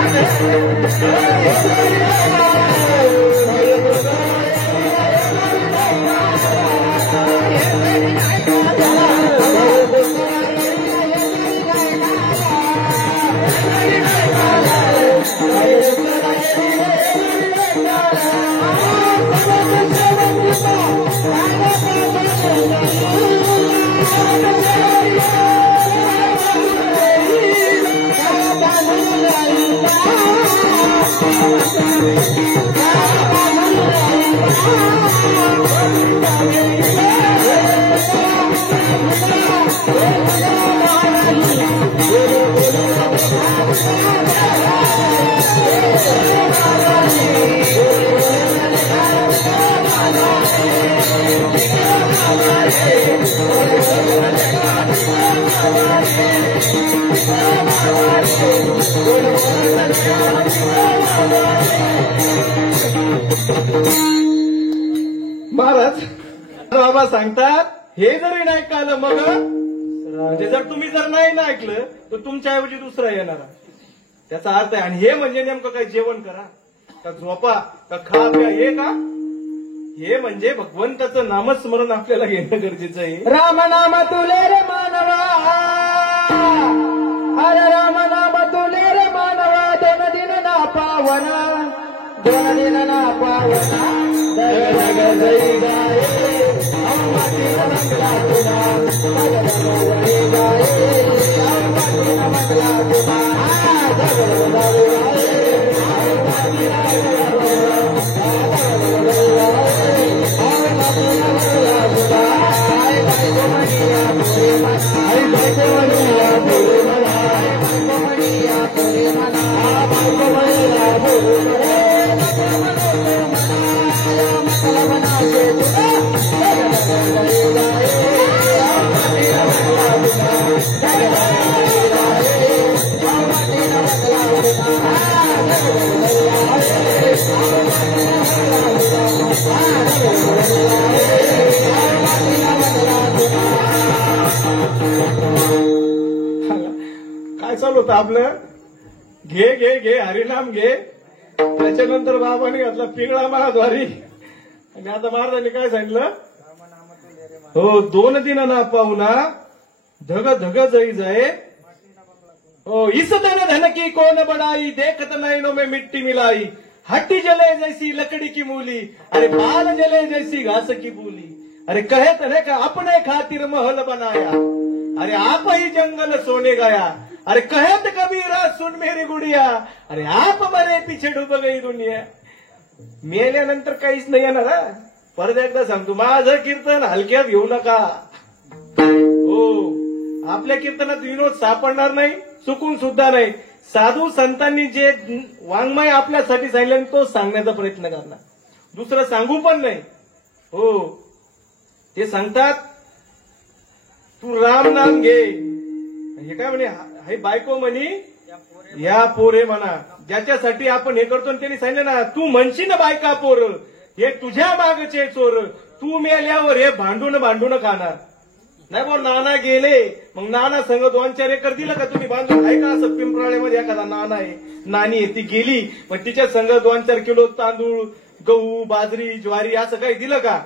महाराज बाबा सांगतात हे जरी नाही कळलं मग म्हणजे जर नाही ना ऐकलं तर तुमच्या ऐवजी दुसरा येणारा त्याचा अर्थ आहे. आणि हे म्हणजे नेमकं काय जेवण करा का झोपा का खा प्या हे का हे म्हणजे भगवंताचं नामस्मरण आपल्याला घेणं गरजेचं आहे. राम नाम तुले रे मानवा अरे राम नाम तुले रे मानवा दोन दिन ना पावना दोन दिन ना पावना जग जग जय गाये अंबाती नमकला तुला जग जग जय गाये अंबाती नमकला तुला जग जग जय गाये काय चालू होतं आपलं घे घे घे हरिनाम घे. त्याच्यानंतर बाबांनी घातला पिंगळा महाद्वारी आणि आता महाराजांनी काय सांगितलं हो दोन दिन ना पाहुना धग धग जई जाए हो इस धन धन की कोण बडाई देखत नाही नो में मिट्टी मिलाई हड्डी जले जैसी लकड़ी की मूली अरे बाल जले जैसी घास की पूली अरे कहे तने का अपने खातिर महल बनाया अरे आप ही जंगल सोने गया अरे कहत कबीरा सुन मेरी गुडिया अरे आप मरे पीछे डूब गई दुनिया. मेल्यानंतर काहीच नाही येणार हा. परत एकदा सांगतो माझं कीर्तन हलक्यात घेऊ नका हो. आपल्या कीर्तनात विनोद सापडणार नाही चुकून सुद्धा नाही. साधू संतांनी जे वाङ्मय आपल्यासाठी सांगितलं तो सांगण्याचा प्रयत्न करणार दुसरं सांगू पण नाही हो. ते सांगतात तू राम नाम घे हे काय म्हणे हे बायको म्हणी या पोरे म्हणा ज्याच्यासाठी आपण हे करतो त्यांनी सांगितलं ना तू म्हणशी ना बायका पोर हे तुझ्या मागचे चोर तू मेल्यावर हे भांडून भांडून खाणार नाही बोल. नाना गेले मग नाना संघ 2-4 एकर दिलं का तुम्ही बांधून आहे का असं पिंपराळ्यामध्ये एखादा नाना आहे नानी आहे ती गेली मग तिच्या संघ 2-4 किलो तांदूळ गहू बाजरी ज्वारी असं काही दिलं का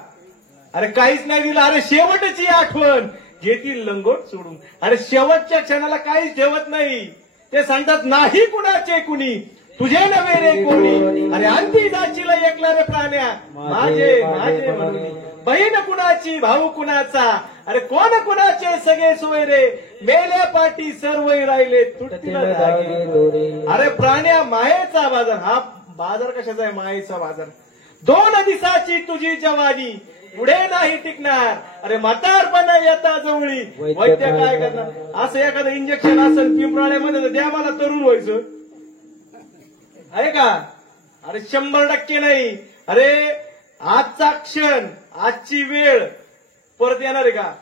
अरे काहीच नाही दिलं. अरे शेवटची आठवण घेतील लंगोट सोडून अरे शेवटच्या क्षणाला काहीच ठेवत नाही. ते सांगतात नाही कुणाचे कुणी तुझे नव्हे रे कोणी अरे अंती जाचीला एकला रे प्राण्या माझे माझे म्हणून बहीण कुणाची भाऊ कुणाचा अरे कोण कुणाचे सगळे सोयरे मेल्या पाठी सर्व राहिले तुटतील धागे. अरे प्राण्या मायेचा बाजार हा बाजार कशाचा आहे मायेचा बाजार. 2 दिवसाची तुझी जवानी पुढे नाही टिकणार अरे म्हातारपणा येता जवळी वैद्य काय करणार. असं एखादं इंजेक्शन असेल पिंपराळ्यामध्ये तर द्या मला तरुण व्हायचं आहे का अरे 100% नाही. अरे आजचा क्षण आजची वेळ परत येणार आहे का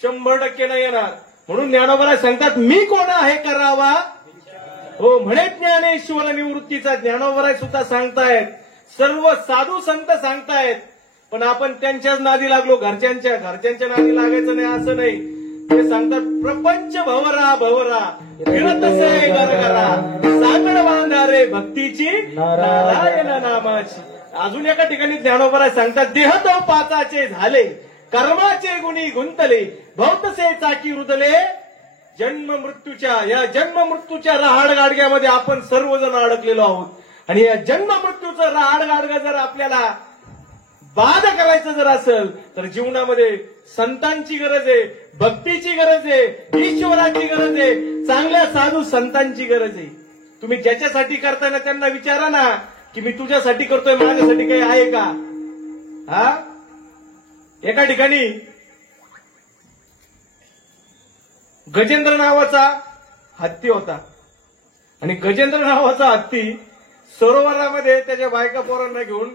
100% नाही येणार. म्हणून ज्ञानोबा सांगतात मी कोण आहे करावा हो म्हणे ज्ञानेश्वर निवृत्तीचा ज्ञानोबा सुद्धा सांगतायत सर्व साधू संत सांगतायत पण आपण त्यांच्याच नादी लागलो, घरच्यांच्या नादी लागायचं नाही असं नाही. ते सांगतात प्रपंच भवरा भवरा फिरतसे गरगरा सांगड बांधारे भक्तीची नारायण नामाची. अजून एका ठिकाणी ज्ञानोबराय सांगतात देह तो पाचाचे झाले कर्माचे गुणी गुंतले भौतसे चाकी रुदले जन्म मृत्यूच्या रहाड गाडग्यामध्ये आपण सर्वजण अडकलेलो आहोत. आणि या जन्म मृत्यूचं रहाड गाडगा जर आपल्याला बाद करायचं जर असेल तर जीवनामध्ये संतांची गरज आहे, भक्तीची गरज आहे, ईश्वराची गरज आहे, चांगल्या साधू संतांची गरज आहे. तुम्ही ज्याच्यासाठी करताय ना त्यांना विचारा ना की मी तुझ्यासाठी करतोय, माझ्यासाठी काही आहे का? हा, एका ठिकाणी गजेंद्र नावाचा हत्ती होता आणि गजेंद्र नावाचा हत्ती सरोवरामध्ये त्याच्या बायका पोरांना घेऊन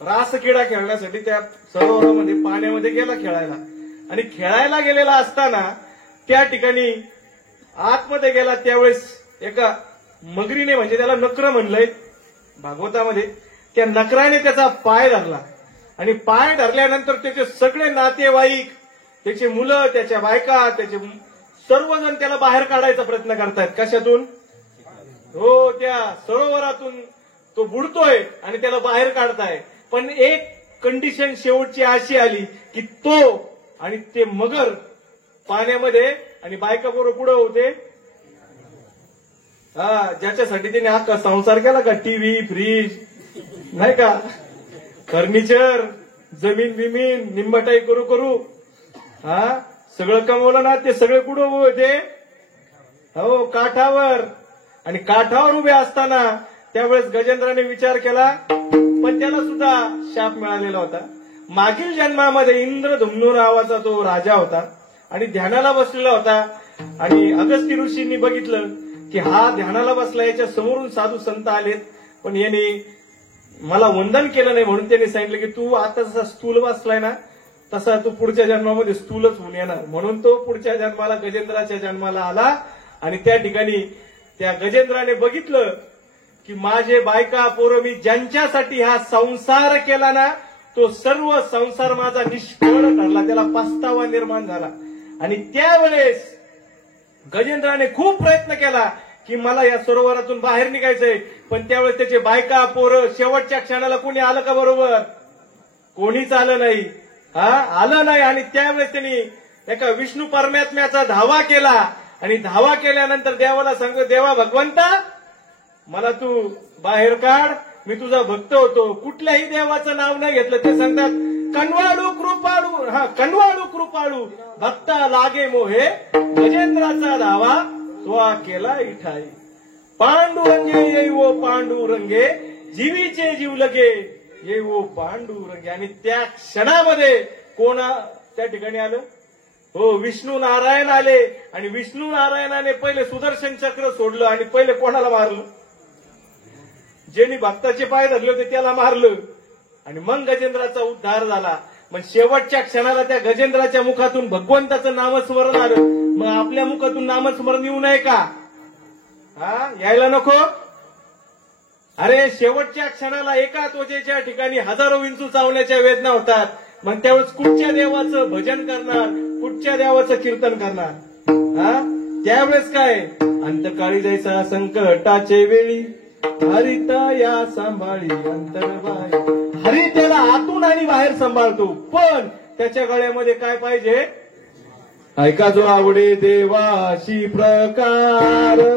रासक्रीडा खेळण्यासाठी त्या सरोवरामध्ये पाण्यामध्ये गेला खेळायला. आणि खेळायला गेलेला असताना त्या ठिकाणी आतमध्ये गेला त्यावेळेस एका मगरीने, म्हणजे त्याला नक्र म्हणलंय भागवतामध्ये, त्या नकराने त्याचा पाय धरला. आणि पाय धरल्यानंतर त्याचे सगळे नातेवाईक, त्याची मुलं, त्याच्या बायका, त्याचे सर्वजण त्याला बाहेर काढायचा प्रयत्न करतायत. कशातून? हो, त्या सरोवरातून तो बुडतोय आणि त्याला बाहेर काढताय. पण एक कंडिशन शेवटची अशी आली की तो आणि ते मगर पाण्यामध्ये आणि बायका बरोबर पुढे होते. ज्याच्यासाठी त्याने हा संसार केला का, टीव्ही, फ्रीज नाही का, फर्निचर, जमीन बिमीन निंबटाई करू करू सगळं कमवलं ना, ते सगळे कुठं उभे होते? हो, काठावर. आणि काठावर उभे असताना त्यावेळेस गजेंद्राने विचार केला, पण त्याला सुद्धा शाप मिळालेला होता. मागील जन्मामध्ये इंद्रधुम्नू नावाचा तो राजा होता आणि ध्यानाला बसलेला होता. आणि अगस्त्य ऋषींनी बघितलं की हा ध्यानाला बसला, याच्या समोरून साधू संत आलेत, पण यांनी मला वंदन केलं नाही. म्हणून त्यांनी सांगितलं की तू आता जसा स्थूल बसलाय ना तसा तू पुढच्या जन्मामध्ये स्थूलच होऊन येणार. म्हणून तो पुढच्या जन्माला गजेंद्राच्या जन्माला आला. आणि त्या ठिकाणी त्या गजेंद्राने बघितलं की माझे बायका पोरं मी ज्यांच्यासाठी हा संसार केला ना तो सर्व संसार माझा निष्फळ ठरला, त्याला पस्तावा निर्माण झाला. आणि त्यावेळेस गजेंद्राने खूप प्रयत्न केला की मला या सरोवरातून बाहेर निघायचंय. पण त्यावेळेस त्याचे बायका पोरं शेवटच्या क्षणाला कोणी आलं का बरोबर? कोणीच आलं नाही. आलं नाही. आणि त्यावेळेस त्यांनी एका विष्णू परमात्म्याचा धावा केला. आणि धावा केल्यानंतर देवाला सांगतो, देवा भगवंता मला तू बाहेर काढ, मी तुझा भक्त होतो. कुठल्याही देवाचं नाव नाही घेतलं. ते सांगतात कनवाळू कृपाळू भक्ता लागे मोहे गजेंद्राचा धावा तो केला इठाई. पांडुरंगे येईवो पांडुरंगे जीवीचे जीव लगे येईवो पांडुरंगे. आणि त्या क्षणामध्ये कोण त्या ठिकाणी आलं? हो, विष्णू नारायण आले. आणि विष्णू नारायणाने पहिले सुदर्शन चक्र सोडलं आणि पहिले कोणाला मारलं? ज्यांनी भक्ताचे पाय धरले होते त्याला मारलं. आणि मग गजेंद्राचा उद्धार झाला. मग शेवटच्या क्षणाला त्या गजेंद्राच्या मुखातून भगवंताचं नामस्मरण आलं. मग आपल्या मुखातून नामस्मरण येऊ नये का? यायला नको? अरे शेवटच्या क्षणाला एका त्वचेच्या ठिकाणी हजारो विंचू चावण्याच्या वेदना होतात. मग त्यावेळेस कुठच्या देवाचं भजन करणार, कुठच्या देवाचं कीर्तन करणार? त्यावेळेस काय अंतकाळी जायचा संकटाचे वेळी हरिता या सांभाळी अंतरबाई. हरी त्याला आतून आणि बाहेर सांभाळतो. पण त्याच्या गळ्यामध्ये काय पाहिजे? ऐका जो आवडे देवाशी प्रकार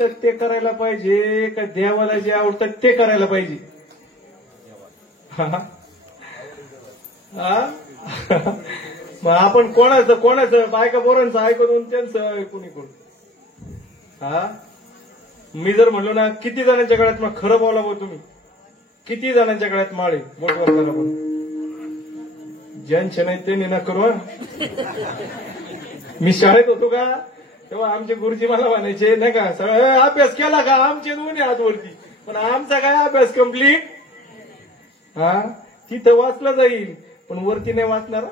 वाटत ते करायला पाहिजे का देवाला जे आवडतं ते करायला पाहिजे? हा? मग आपण कोणाचं बायका पोरांचं ऐकून त्यांचं ऐकून हा? मी जर म्हणलो ना, किती जणांच्या गळ्यात मग खरं बोला भाऊ तुम्ही, किती जणांच्या गळ्यात माळे बोटवर करा पण ज्यांचे नाही ते ना करू हं. मी शाळेत होतो का तेव्हा आमचे गुरुजी मला म्हणायचे नाही का, सगळं अभ्यास केला का? आमचे दोन्ही हात वरती, पण आमचा काय अभ्यास कम्प्लीट? हा, तिथं वाचलं जाईल पण वरती नाही वाचणार.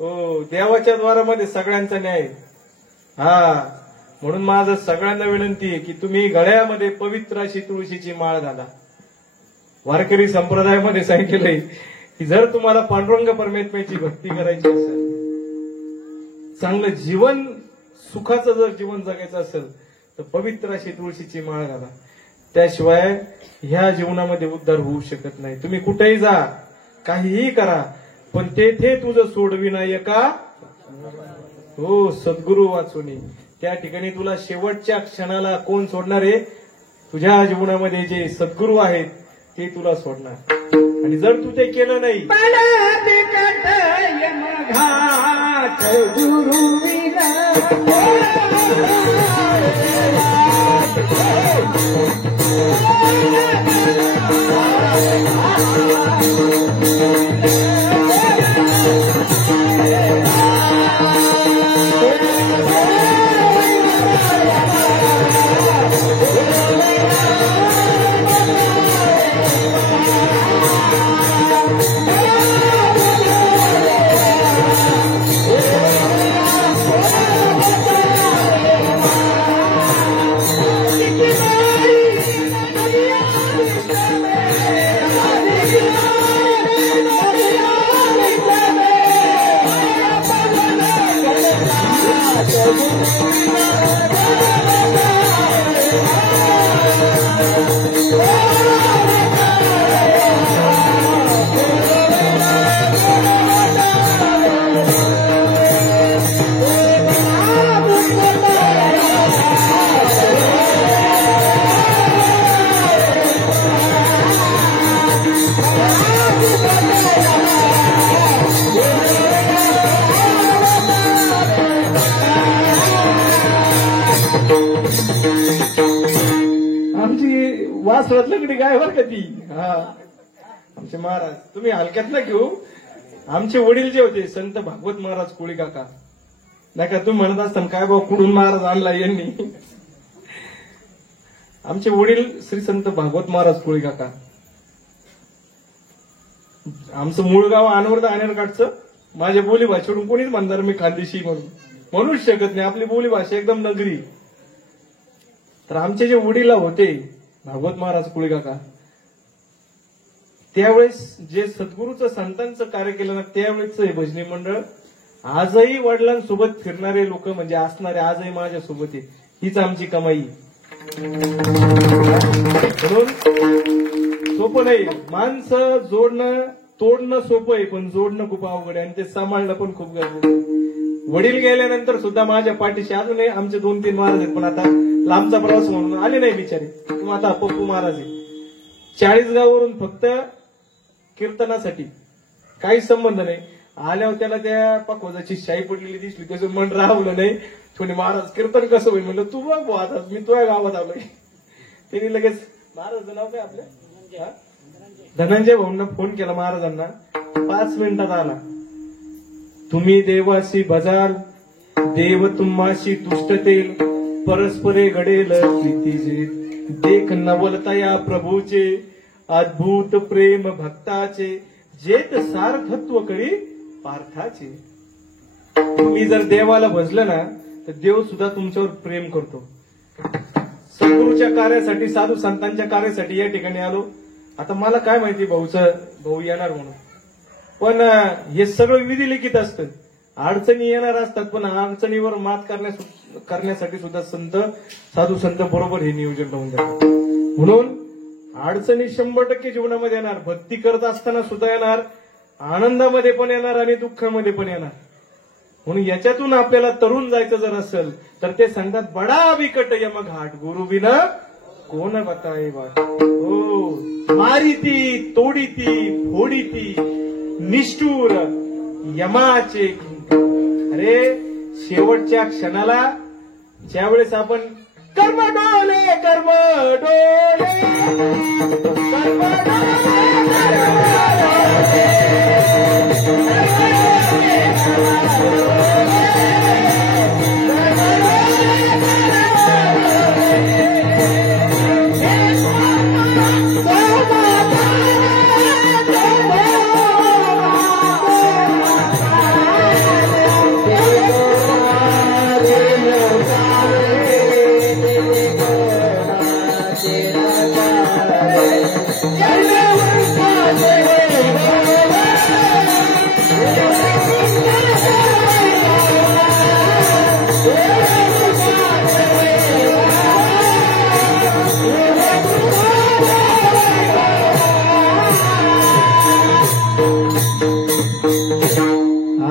हो, देवाच्या द्वारामध्ये सगळ्यांचा न्याय. हा, म्हणून माझं सगळ्यांना विनंती आहे की तुम्ही गळ्यामध्ये पवित्र अशी तुळशीची माळ घाला. वारकरी संप्रदायामध्ये सांगितलंय की जर तुम्हाला पांडुरंग परमेश्वराची भक्ती करायची असेल, चांगलं जीवन, सुखाचं जर जीवन जगायचं असेल तर पवित्र अशी तुळशीची माळ घाला. त्याशिवाय ह्या जीवनामध्ये उद्धार होऊ शकत नाही. तुम्ही कुठेही जा, काहीही करा, पण तेथे तुझं सोडविनायका हो सद्गुरू वाचुनी. त्या ठिकाणी तुला शेवटच्या क्षणाला कोण सोडणार आहे? तुझ्या जीवनामध्ये जे सद्गुरू आहेत ते तुला सोडणार. आणि जर तू ते केलं नाही, आमची वासरात लकडी गाय बर का ती. हा, आमचे महाराज, तुम्ही हलक्यात ना घेऊ. आमचे वडील जे होते संत भागवत महाराज कोळी काका, नाही का तुम्ही म्हणत असताना काय भाऊ कुठून महाराज आणला यांनी. आमचे वडील श्री संत भागवत महाराज कोळी काका. आमचं मूळ गाव अनवर्धा आनेरकाठचं. माझ्या बोली भाषेवरून कोणीच म्हणणार मी खानदेशी म्हणूच शकत नाही. आपली बोली भाषा एकदम नगरी. तर आमचे जे वडील होते भागवत महाराज कोळी काका, त्यावेळेस जे सद्गुरूचं संतांचं कार्य केलं ना, त्यावेळेस हे भजनी मंडळ आजही वडिलांसोबत फिरणारे लोक म्हणजे असणारे आजही माझ्या सोबत आहे. हीच आमची कमाई. म्हणून सोपं नाही. माणसं जोडणं तोडणं सोपं आहे, पण जोडणं खूप अवघड आहे आणि ते सांभाळणं पण खूप गरजेचं आहे. वडील गेल्यानंतर सुद्धा माझ्या पाठीशी अजूनही आमचे 2-3 महाराज आहेत, पण आता लांबचा प्रवास म्हणून आले नाही बिचारे. किंवा आता पप्पू महाराज आहे 40गाववरून फक्त कीर्तनासाठी, काही संबंध नाही. आल्यावर त्याला त्या पकवाजाची शाई पडलेली दिसली, त्याचं मन राहवलं नाही. थोडी महाराज कीर्तन कसं होईल म्हणलं, तू बघ आता मी तुझ्या गावात आलोय. त्यांनी लगेच, महाराजचं नाव काय आपल्या, धनंजय भाऊंना फोन केला महाराजांना. 5 मिनिटात आला. तुम्ही देवाशी भजाल, देव तुम्हाशी तुष्टतेल, परस्परे घडेल प्रीतीचे. देख नवलता या प्रभूचे, अद्भुत प्रेम भक्ताचे, जेत सार्थत्व करी पार्थाचे. तुम्ही जर देवाला भजलं ना तर देव सुद्धा तुमच्यावर प्रेम करतो. सद्गुरूच्या कार्यासाठी, साधू संतांच्या कार्यासाठी या ठिकाणी आलो. आता मला काय माहिती भाऊ येणार म्हणून, पण हे सगळं विधिलिखित असतं. अडचणी येणार असतात, पण अडचणीवर मात करण्यासाठी सुद्धा साधू संत बरोबर हे नियोजन लावून जातात. म्हणून अडचणी 100% जीवनामध्ये येणार. भक्ती करत असताना सुद्धा येणार, आनंदामध्ये पण येणार आणि दुःखामध्ये पण येणार. म्हणून याच्यातून आपल्याला तरुण जायचं जर असेल तर ते सांगतात बडा बिकट यम घाट गुरु बिना कोण बताय वाट. हो, मारिती तोडीती फोडीती निष्ठूर यमाचे किंक. अरे शेवटच्या क्षणाला ज्यावेळेस आपण कर्म डोले कर्म डोले कर्म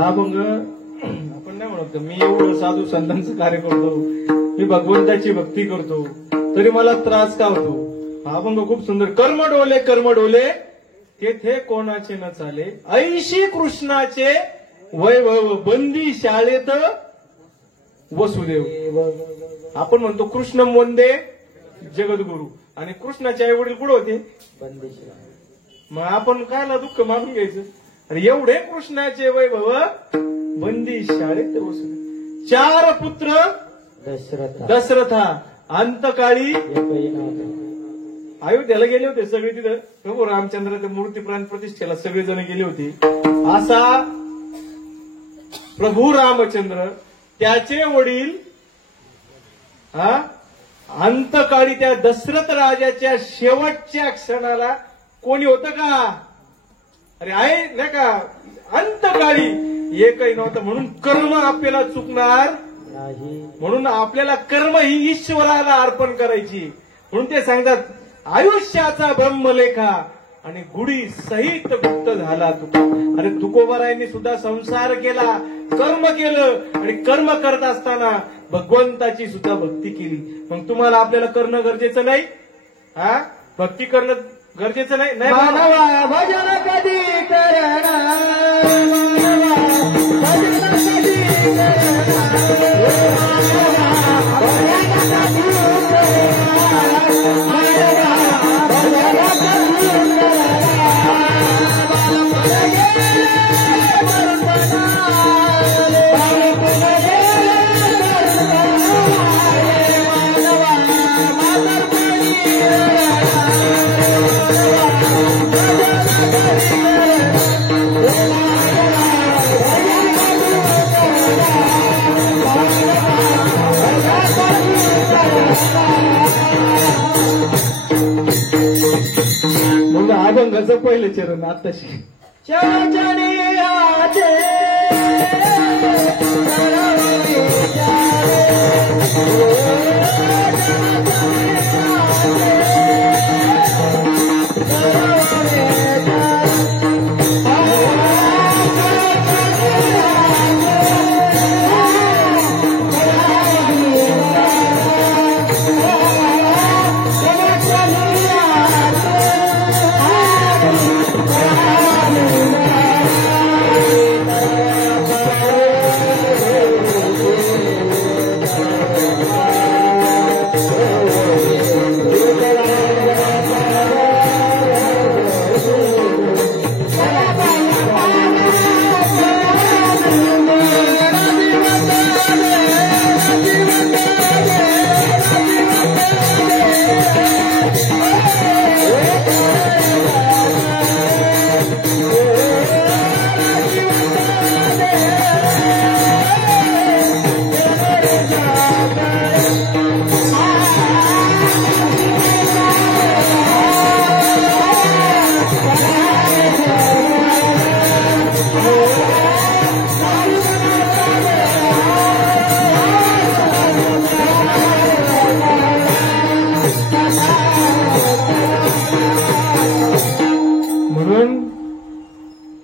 अभंग आपण नाही म्हणत मी एवढं साधू संतांचं कार्य करतो, मी भगवंताची भक्ती करतो, तरी मला त्रास का होतो. हा अभंग खूप सुंदर. कर्म डोले तेथे कोणाचे न चाले, ऐशी कृष्णाचे वैभव बंदी शाळेत वसुदेव. आपण म्हणतो कृष्ण वंदे जगद्गुरु, आणि कृष्णाचे आई वडील कुठे होते? मग आपण कायला दुःख मानून घ्यायचं. अरे एवढे कृष्णाचे वैभव बंदी शाळेत वसुदेव. 4 पुत्र दशरथा अंतकाळी अयोध्येला गेले होते सगळे. तिथं प्रभू रामचंद्राच्या मूर्ती प्राण प्रतिष्ठेला सगळेजण गेले होते. असा प्रभू रामचंद्र त्याचे वडील अंतकाळी त्या दशरथ राजाच्या शेवटच्या क्षणाला कोणी होतं का? अरे आहे नाही का? अंतकाळी एकही नव्हतं. म्हणून कर्म आपल्याला चुकणार नाही, म्हणून आपल्याला कर्म ही ईश्वराला अर्पण करायची. म्हणून ते सांगतात आयुष्याचा ब्रह्मलेखा आणि गुढी सहित गुप्त झाला तुका. अरे तुकोबारायांनी सुद्धा संसार केला, कर्म केलं, आणि कर्म करत असताना भगवंताची सुद्धा भक्ती केली. मग तुम्हाला आपल्याला करणं गरजेचं नाही? भक्ती करणं गरजेचं नाही? मानवा भजन कधी करणार, भजन कधी मग अभंगाचं पहिलं चरण आत्ताशी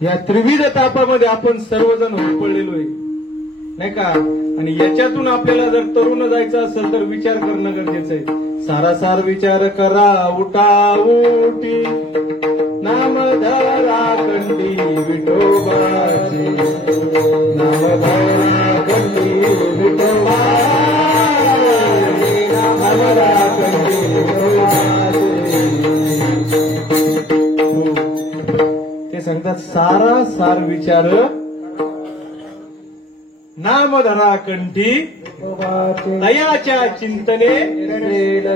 या त्रिविध तापामध्ये आपण सर्वजण होरपळलेलो आहे. नाही का? आणि याच्यातून आपल्याला जर तरुण जायचं असेल तर विचार करणं गरजेचं आहे. सारासार विचार करा उठा उठी, नाम धरा कंठी विठोबाची, नाम धरा कंठी विठोबाची, नाम धरा कंठी विठोबाची. ते सांगतात सारासार विचार नाम धरा कंठी दयाच्या चिंतने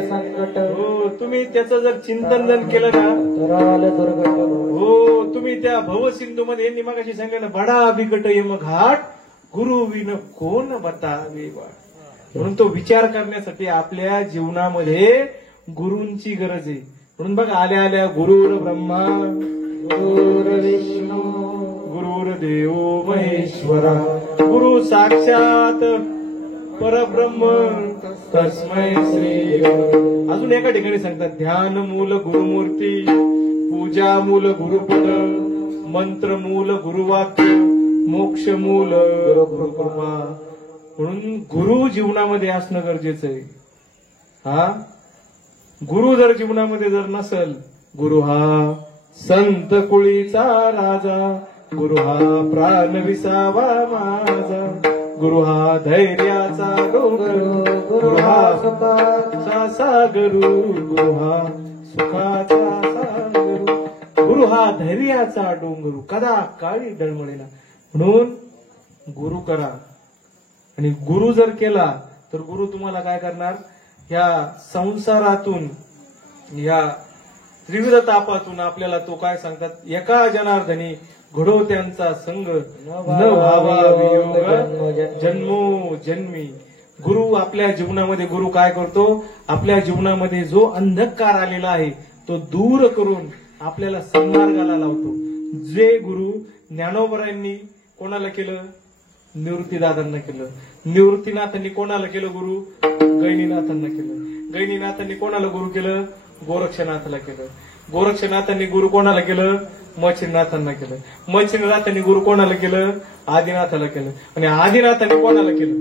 संकट हो. तुम्ही त्याचं जर चिंतन जर केलं ना, हो, तुम्ही त्या भवसिंधूमध्ये यांनी मगाशी सांगितलं ना, बडा बिकट यम घाट गुरु विन कोण बतावे वाट. म्हणून तो विचार करण्यासाठी आपल्या जीवनामध्ये गुरूंची गरज आहे. म्हणून बघा, आल्या आल्या गुरुर ब्रह्मा विष्णू गुरुर्देव महेश्वरा, गुरु साक्षात परब्रह्म तस्मै श्री. अजून एका ठिकाणी सांगतात, ध्यान मूल गुरुमूर्ती, पूजा मूल गुरुपद, मंत्र मूल गुरुवाक्य, मोक्ष मूल गुरुकृपा. म्हणून गुरु जीवनामध्ये असणं गरजेचं आहे. हा गुरु जर जीवनामध्ये जर नसल, गुरु हा संत कुळीचा राजा, गुरु हा प्राण विसावा माझा, गुरु हा धैर्याचा डोंगर, गुरु हा सुखाचा सागर, गुरु हा सुखाचा सागर, गुरु हा धैर्याचा डोंगर, कदा काळी डळमळेना. म्हणून गुरु करा. आणि गुरु जर केला तर गुरु तुम्हाला काय करणार, ह्या संसारातून, ह्या त्रिविध तापातून आपल्याला तो काय सांगतात, एका जनार्दनी घडो त्यांचा संग, न व्हावा वियोग जन्मो जन्मी. गुरु आपल्या जीवनामध्ये, गुरु काय करतो, आपल्या जीवनामध्ये जो अंधकार आलेला आहे तो दूर करून आपल्याला सन्मार्गाला लावतो. जे गुरु ज्ञानोबरांनी कोणाला केलं, निवृत्तीदादांना केलं. निवृत्तीनाथांनी कोणाला केलं गुरु, गैनीनाथांना केलं. गैनीनाथांनी कोणाला गुरु केलं, गोरक्षनाथाला केलं. गोरक्षनाथांनी गुरु कोणाला केलं, मच्छिंद्रनाथांना केलं. मच्छिंद्रनाथांनी गुरु कोणाला केलं, आदिनाथाला केलं. आणि आदिनाथांनी कोणाला केलं,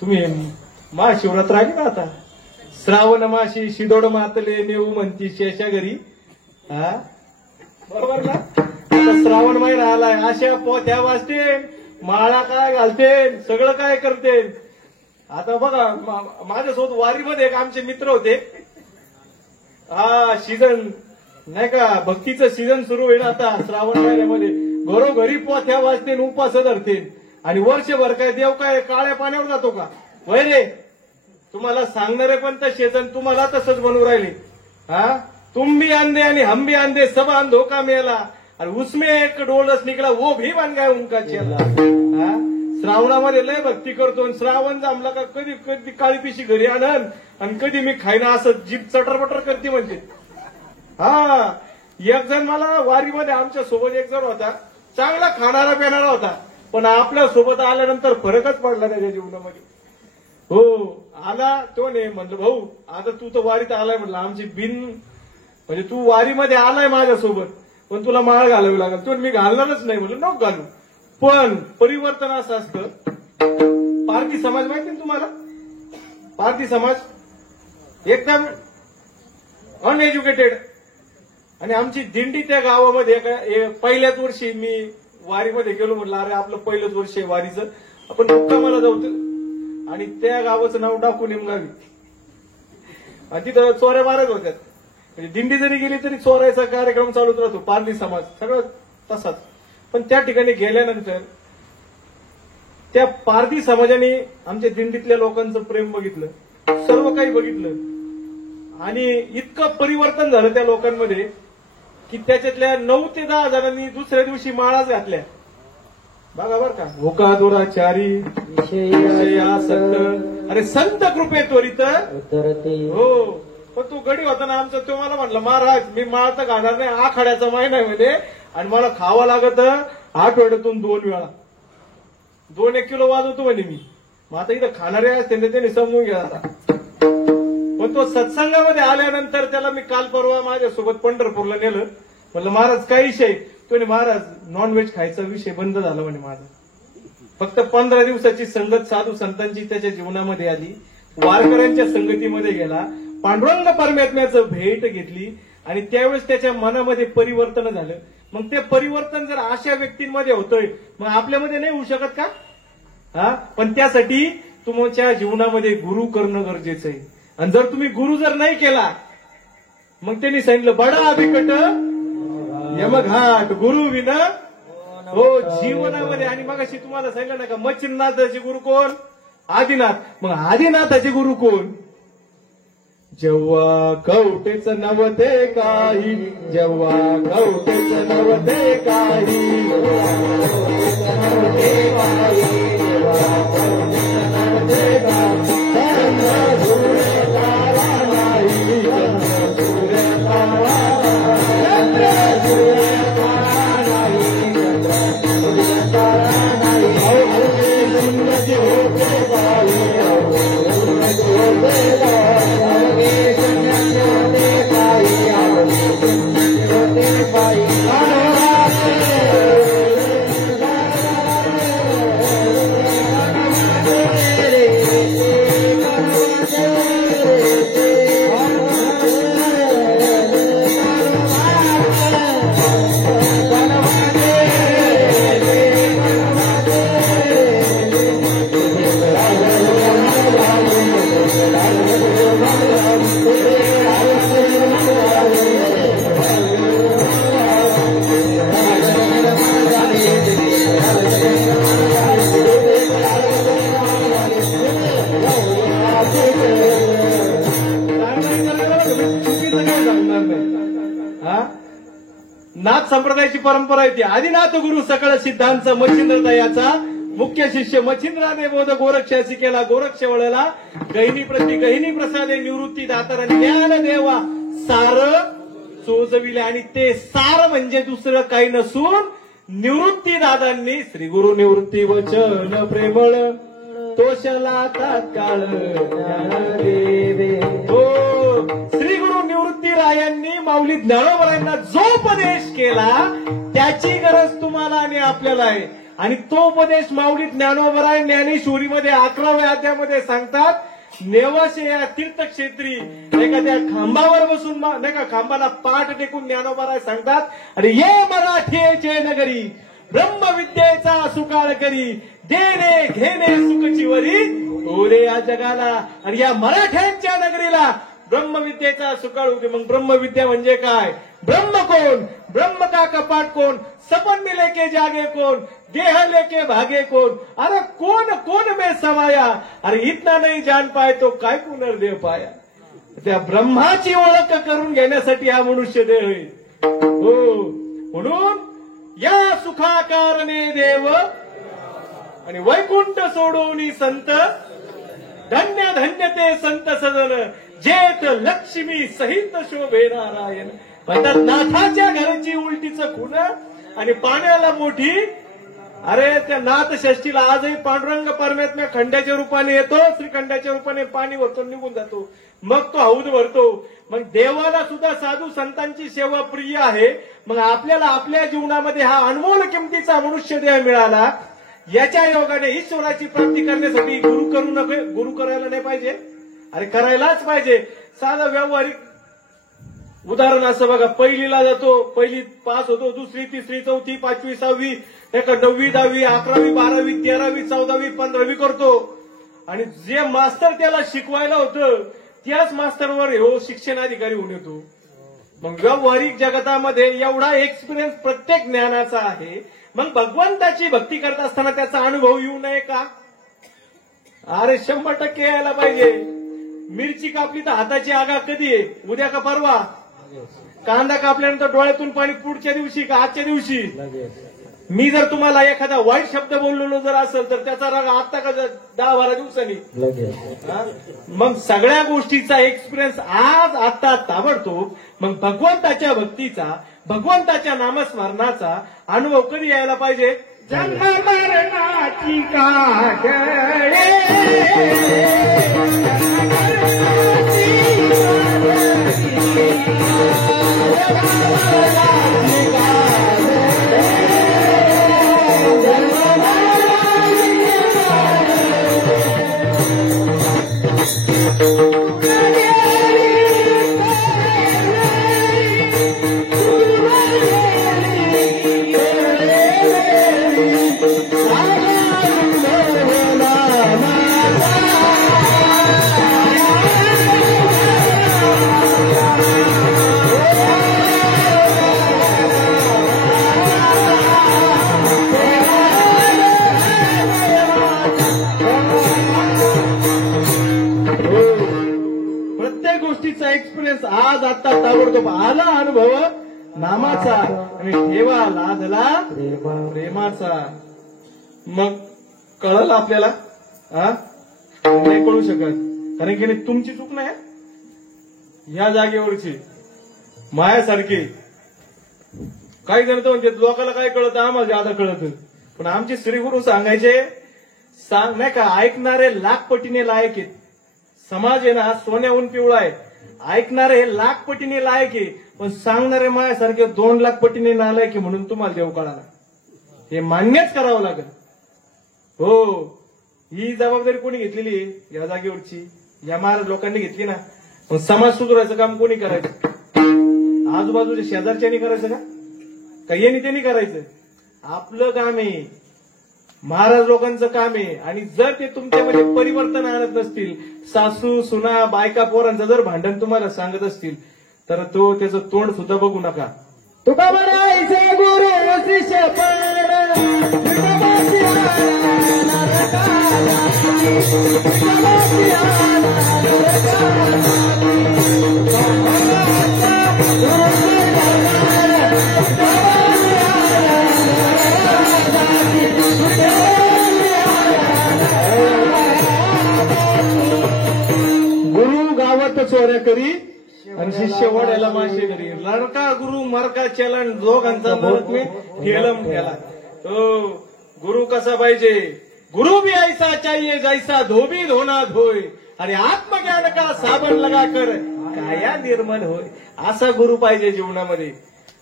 तुम्ही महाशिवरात्र आहे ना आता, श्रावण माशी शिदोड मातले नेऊ म्हणती शेषा घरी. हा बरोबर ना. आता श्रावण महिना आलाय, अशा पोथ्या वाजते, माळा काय घालते, सगळं काय करते. आता बघा, माझ्यासोबत वारीमध्ये एक आमचे मित्र होते. हा सीझन नाही का, भक्तीचं सीझन सुरू होईल आता श्रावण महिन्यामध्ये. घरोघरी पोथ्या वाजते, उपास धरते. आणि वर्षभर काय देव काय काळ्या पाण्यावर जातो का, वय रे. तुम्हाला सांगणारे पण तसेच आणि तुम्हाला तसंच बनवून राहिले. हा तुम भी अंधे आणि हम भी अंधे, सब अंधो का मेला, आणि उसमें एक डोलस निकला वो भी बन गया उनका चेला. हा श्रावणामध्ये लय भक्ती करतो, आणि श्रावण जमला का कधी कधी काळी पिशी घरी आणन आणि कधी मी खाईना असं जीभ चटरपटर करते म्हणजे. हा एक जण मला वारीमध्ये आमच्या सोबत एक जण होता, चांगला खाणारा पिणारा होता, पण आपल्या सोबत आल्यानंतर फरकच पडला त्याच्या जीवनामध्ये. हो आला तो नाही, म्हणलं भाऊ आता तू तर वारीत आलाय, म्हटलं आमची बिन म्हणजे तू वारीमध्ये आलाय माझ्यासोबत, पण तुला माळ घालावी लागेल. तो मी घालणारच नाही, म्हणलं नको घालू. पण परिवर्तन असं असतं. पारधी समाज माहिती ना तुम्हाला, पारधी समाज एकदम अनएज्युकेटेड. आणि आमची दिंडी त्या गावामध्ये पहिल्याच वर्षी मी वारीमध्ये गेलो, म्हटलं अरे आपलं पहिलंच वर्ष आहे वारीचं, आपण मुक्कामाला जाऊ. आणि त्या गावाचं नाव टाकू निमगावी, आणि तिथं चोऱ्या मारत होत्या. म्हणजे दिंडी जरी गेली तरी चोरायचा कार्यक्रम चालूच राहतो. पारधी समाज सगळं तसाच. पण त्या ठिकाणी गेल्यानंतर त्या पारधी समाजाने आमच्या दिंडीतल्या लोकांचं प्रेम बघितलं, सर्व काही बघितलं, आणि इतकं परिवर्तन झालं त्या लोकांमध्ये की त्याच्यातल्या 9 ते 10 जणांनी दुसऱ्या दिवशी माळाच घातल्या. बघा बर का, होका दुराचारी आसक्त, अरे संत कृपे त्वरित हो. पण तो गडी होता ना आमचा, तो मला म्हटलं महाराज मी माळ तर घालणार नाही, आखाड्याचा महिना आहे म्हणे, आणि मला खावं लागत आठवड्यातून 2 वेळा, 2-1 किलो वाजवतो म्हणे मी. मग आता इथं खाणारे असते त्यांनी समजून घ्या. पण तो सत्संगामध्ये आल्यानंतर त्याला मी काल परवा माझ्यासोबत पंढरपूरला नेलं. म्हटलं महाराज काही विषय, म्हणे महाराज नॉनव्हेज खायचा विषय बंद झाला म्हणे माझा. फक्त 15 दिवसाची संगत साधू संतांची त्याच्या जीवनामध्ये आली, वारकऱ्यांच्या संगतीमध्ये गेला, पांडुरंग परमात्म्याचं भेट घेतली आणि त्यावेळेस त्याच्या मनामध्ये परिवर्तन झालं. मग ते परिवर्तन जर अशा व्यक्तींमध्ये होतंय मग आपल्यामध्ये नाही होऊ शकत का? पण त्यासाठी तुमच्या जीवनामध्ये गुरु करणं गरजेचं आहे. आणि जर तुम्ही गुरु जर नाही केला मग त्यांनी सांगितलं बडा बिकट यमघाट गुरु विना हो जीवनामध्ये. आणि मग अशी तुम्हाला सांगितलं ना का मच्छिंद्रनाथाचे गुरु कोण? आदिनाथ. मग आदिनाथाचे गुरु कोण? जेव्हा कवटेच नव्हते काही, जेव्हा कवटेच नव्हते काही, नाथ संप्रदायाची परंपरा आहे ती. आदिनाथ गुरु सकळ सिद्धांचा मच्छिंद्र याचा मुख्य शिष्य. मच्छिंद्राने बोध गोरक्षासी केला, गोरक्ष वळला गहिनी प्रति गहिनी प्रसादे निवृत्ती दातार ज्ञान देवा सार चोजविले. आणि ते सार म्हणजे दुसरं काही नसून निवृत्ती दादांनी श्री गुरु निवृत्ती वचन प्रेमळ तोषला तात्काळ देवे. हो श्री गुरु निवृत्ती रायांनी माऊली ज्ञानोबरायांना जो उपदेश केला त्याची गरज तुम्हाला आणि आपल्याला आहे. आणि तो उपदेश माऊली ज्ञानोबराय ज्ञानेश्वरीमध्ये 11व्या अध्यायामध्ये सांगतात. नेवासे या तीर्थक्षेत्री एखाद्या खांबावर बसून नाही का खांबाला पाठ टेकून ज्ञानोबराय सांगतात आणि ये मराठीचे नगरी ब्रह्मविद्येचा सुकाळ करी देणे घेणे सुखची वरी ओरे या जगाला. आणि या मराठ्यांच्या नगरीला ब्रह्मविद्येचा सुकाळ होते. मग ब्रह्मविद्या म्हणजे काय? ब्रह्म कोण? ब्रह्म का कपाट कोण? सपन में लेके जागे कोण? देह लेके भागे कोण? अरे कोण कोण में समाया? अरे इतना नहीं जान पाए तो काय पुनर्देव पाया. त्या ब्रह्माची ओळख करून घेण्यासाठी हा मनुष्य देह आहे. हो म्हणून या सुखाकारणे देव आणि वैकुंठ सोडून संत धन्य धन्य ते संत सदन जेत लक्ष्मी सहित शोभे नारायण. म्हणतात नाथाच्या घराची उलटीच खुण आणि पाण्याला मोठी. अरे त्या नाथ षष्टीला आजही पांडुरंग परमात्मा खंड्याच्या रूपाने येतो, श्रीखंडाच्या रूपाने पाणी भरतो निघून जातो, मग तो हौद भरतो. मग देवाला सुद्धा साधू संतांची सेवा प्रिय आहे. मग आपल्याला आपल्या जीवनामध्ये हा अनमोल किमतीचा मनुष्य देह मिळाला. याच्या योगाने ईश्वराची प्राप्ती करण्यासाठी गुरु करू नये, गुरु करायला नाही पाहिजे. अरे करायलाच पाहिजे. साधं व्यावहारिक उदाहरण असं बघा, पहिलीला जातो, पहिली पास होतो, दुसरी तिसरी चौथी पाचवी सहावी एका 9वी 10वी 11वी 12वी 13वी 14वी 15वी करतो. आणि जे मास्तर त्याला शिकवायला होतं त्याच मास्टरवर हो शिक्षण अधिकारी होऊन येतो. मग व्यावहारिक जगतामध्ये एवढा एक्सपिरियन्स प्रत्येक ज्ञानाचा आहे. मग भगवंताची भक्ती करत असताना त्याचा अनुभव येऊ नये का? अरे 100% यायला पाहिजे. मिरची कापली तर हाताची आगा कधी आहे? उद्या का परवा? कांदा कापल्यानंतर डोळ्यातून पाणी पुढच्या दिवशी का आजच्या दिवशी? मी जर तुम्हाला एखादा वाईट शब्द बोललेलो जर असेल तर त्याचा राग आता का 10-12 दिवसांनी? मग सगळ्या गोष्टीचा एक्सपिरियन्स आज आता ताबडतोब. मग भगवंताच्या भक्तीचा, भगवंताच्या नामस्मरणाचा अनुभव कधी यायला पाहिजे? जन्म मरणाची गाठ रे आज आता ताबडतोब आला अनुभव नामाचा आणि ठेवा लादला प्रेमाचा. मग कळलं आपल्याला? नाही कळू शकत, कारण की तुमची चूक नाही ह्या जागेवरची. मायासारखी काही जण तर म्हणजे लोकांना काय कळत, आम्हाला ज्यादा कळत, पण आमचे श्रीगुरु सांगायचे सांग नाही का, ऐकणारे लाख पटीने लायक आहेत. समाज आहे ना सोन्याहून पिवळा आहे. ऐकणारे लाख पटीने लायक आहे, पण सांगणारे मायासारखे 2 लाख पटीने नालायक आहे, म्हणून तुम्हाला देव कळाला. हे मान्यच करावं लागेल. हो, ही जबाबदारी कोणी घेतलेली आहे या जागेवरची? या महाराज लोकांनी घेतली ना. पण समाज सुधारायचं काम कोणी करायचं? आजूबाजूच्या शेजारच्यानी करायचं का यांनी त्यांनी करायचं? आपलं काम आहे, महाराज लोकांचं काम आहे. आणि जर ते तुमच्यामध्ये परिवर्तन आणत नसतील, सासू सुना बायका पोरांचं जर भांडण तुम्हाला सांगत असतील, तर त्याचं तोंड सुद्धा बघू नका. तुका म्हणायचे गुरु शिष्य गुरु गावात चोऱ्या करी आणि शिष्य वड्याला माशे करी. लडका गुरु मरका चलन दोघांचा मरत मी ठेलम ठेला. तो गुरु कसा पाहिजे? गुरु भी ऐसा चाहिए जैसा धोबी धोना धोय, अरे आत्मज्ञान का साबण लगा कर काया निर्मल होय. असा गुरु पाहिजे जीवनामध्ये.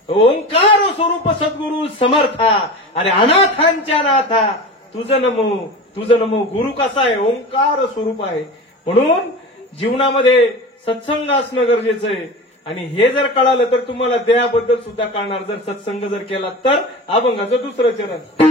ओंकार स्वरूप सद्गुरु समर्था, अरे अनाथांच्या नाथा तुझं नमो. गुरु कसा आहे? ओंकार स्वरूप आहे. म्हणून जीवनामध्ये सत्संग असणं गरजेचं आहे. आणि हे जर कळालं तर तुम्हाला देहाबद्दल सुद्धा कळणार. जर सत्संग जर केला तर अभंगाचं 2रं चरण.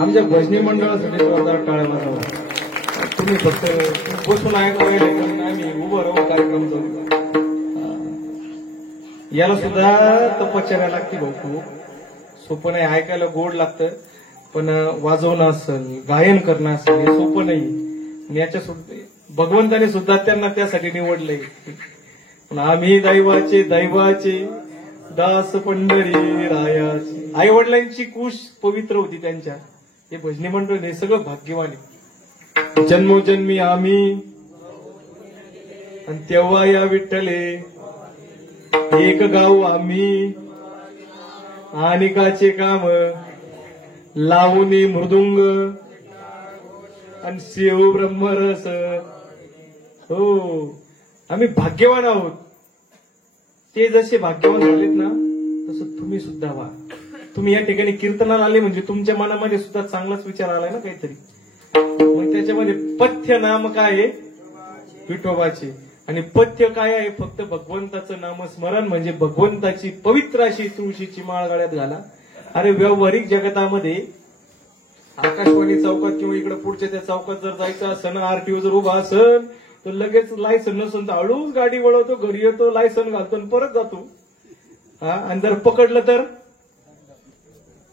आमच्या भजनी मंडळासाठी जोरदार टाळ्या वाजवा. तुम्ही फक्त बसून ऐकायला आम्ही उभं राहू कार्यक्रम चालू. याला सुद्धा तपश्चर्या लागते भाऊ. खूप सोपं नाही. ऐकायला गोड लागतं पण वाजवणं असेल गायन करणं असेल हे सोपं नाही. आणि याच्या भगवंताने सुद्धा त्यांना त्यासाठी निवडलंय. पण आम्ही दैवाचे दास पंढरी रायाची. आई वडिलांची कुश पवित्र होती त्यांच्या. हे भजनी मंडळ हे सगळं भाग्यवान आहे. जन्मोजन्मी आम्ही आणि तेव्हा या विठ्ठले एक गाव आम्ही आनिकाचे काम लावणी मृदुंग आणि शिव ब्रह्मरस. हो आम्ही भाग्यवान आहोत. ते जसे भाग्यवान झालेत ना तसं तुम्ही सुद्धा व्हा. तुम्ही या ठिकाणी कीर्तनाला आले म्हणजे तुमच्या मनामध्ये सुद्धा चांगलाच विचार आलाय ना काहीतरी. मग त्याच्यामध्ये पथ्य नाम काय आहे? विठोबाचे. आणि पथ्य काय आहे? फक्त भगवंताचं नामस्मरण म्हणजे भगवंताची पवित्र अशी तुळशीची माळ गळ्यात घाला. अरे व्यावहारिक जगतामध्ये आकाशवाणी चौकात किंवा इकडे पुढच्या त्या चौकात जर जायचं असेल आरटीओ जर उभा असेल तर लगेच लायसन नसून तर हळूच गाडी वळवतो, घरी येतो, लायसन घालतो आणि परत जातो. आणि जर पकडलं तर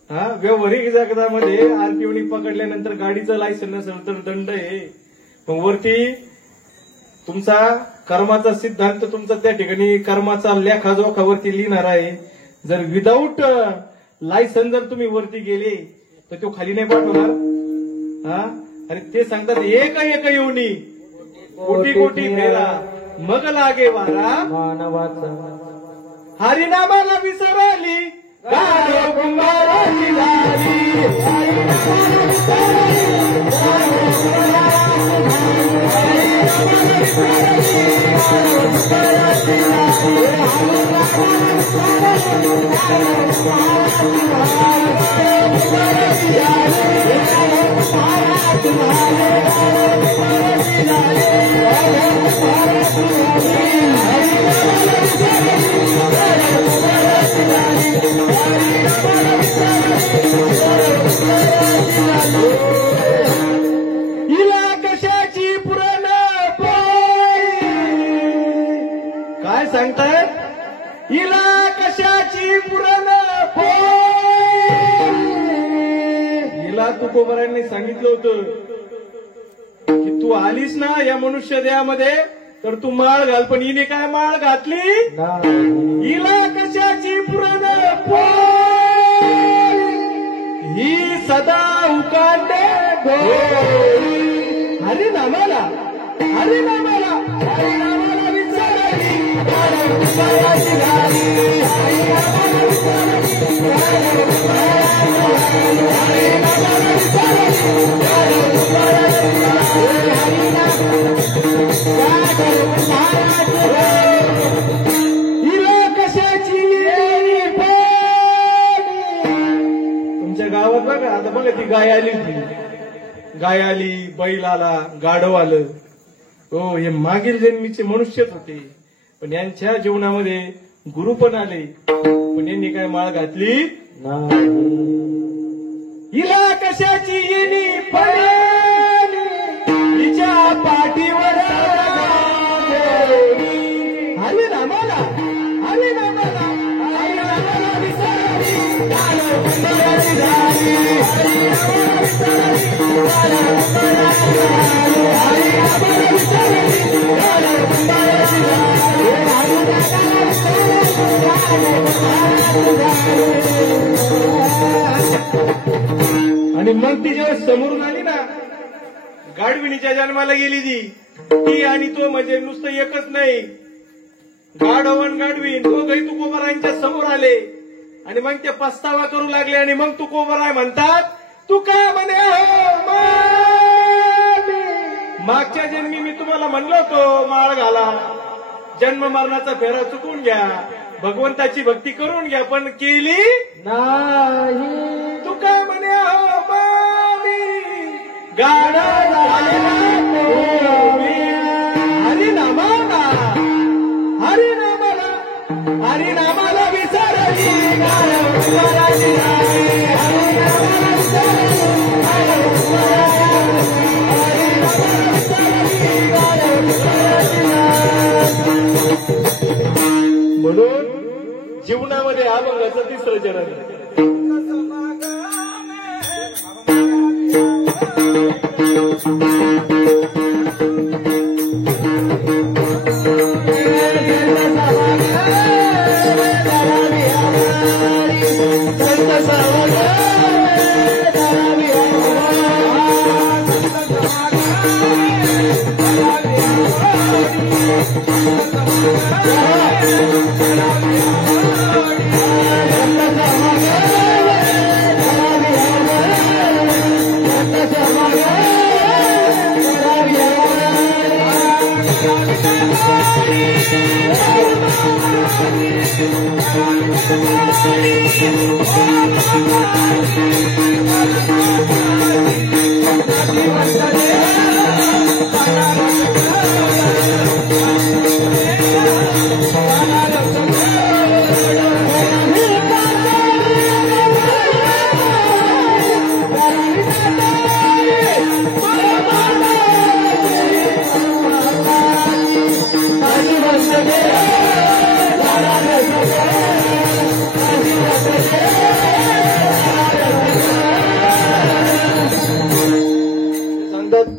व्यावहारिक जगतामध्ये आरटीओनी पकडल्यानंतर गाडीचं लायसन नसेल तर दंड आहे. मग वरती तुमचा कर्माचा सिद्धांत तुमचा त्या ठिकाणी कर्माचा लेखाजोखा वरती लिहिणार आहे. जर विदाऊट लायसन जर तुम्ही वरती गेले तर तो खाली नाही पाठवणार. आणि ते सांगतात एक योनी कोटी कोटी फेरा मग लागे वारा मानवाचा. हरिनामाला विसरली गाढव कुंभाराची झाली. हिला कशाची पुरण काय सांगतायत? हिला कशाची पुरण हिला तुकोबारांनी सांगितलं होतं की तू आलीस ना या मनुष्य देहामध्ये तर तू माळ घाल. पण हिने काय माळ घातली? हिला कशाची पुरण ही सदा उकांडे हरिनामाला हरिनामाला हरिनामाला विचारली हिला कशाची तुमच्या गावात बघा आता बघा ती गाय आली होती. गाय आली, बैल आला, गाढव आलं. हो हे मागील जन्मीचे मनुष्यच होते. पण यांच्या जीवनामध्ये गुरु पण आले. पण यांनी काय माळ घातली? हिला कशाची येणी पडली हिच्या पाठीवर हरिनामाला हरिनामाला हरिनामाला विसरली आणि मग ती जेव्हा समोरून आली ना गाढविणीच्या जन्माला गेली ती आणि तो म्हणजे नुसतं एकच नाही. गाढव आणि गाढवीन दोघही तुकोबारायांच्या समोर आले आणि मग ते पस्तावा करू लागले. आणि मग तुकोबाराय म्हणतात तू काय म्हणे हो मागच्या जन्मी मी तुम्हाला म्हणलो होतो माळ घाला, जन्म मरणाचा फेरा चुकून घ्या, भगवंताची भक्ती करून घ्या, पण केली नाही. तू काय म्हणे हो मामी गाडा झालेला म्हणून जीवनामध्ये अभंगाचं तिसरं चरण आहे.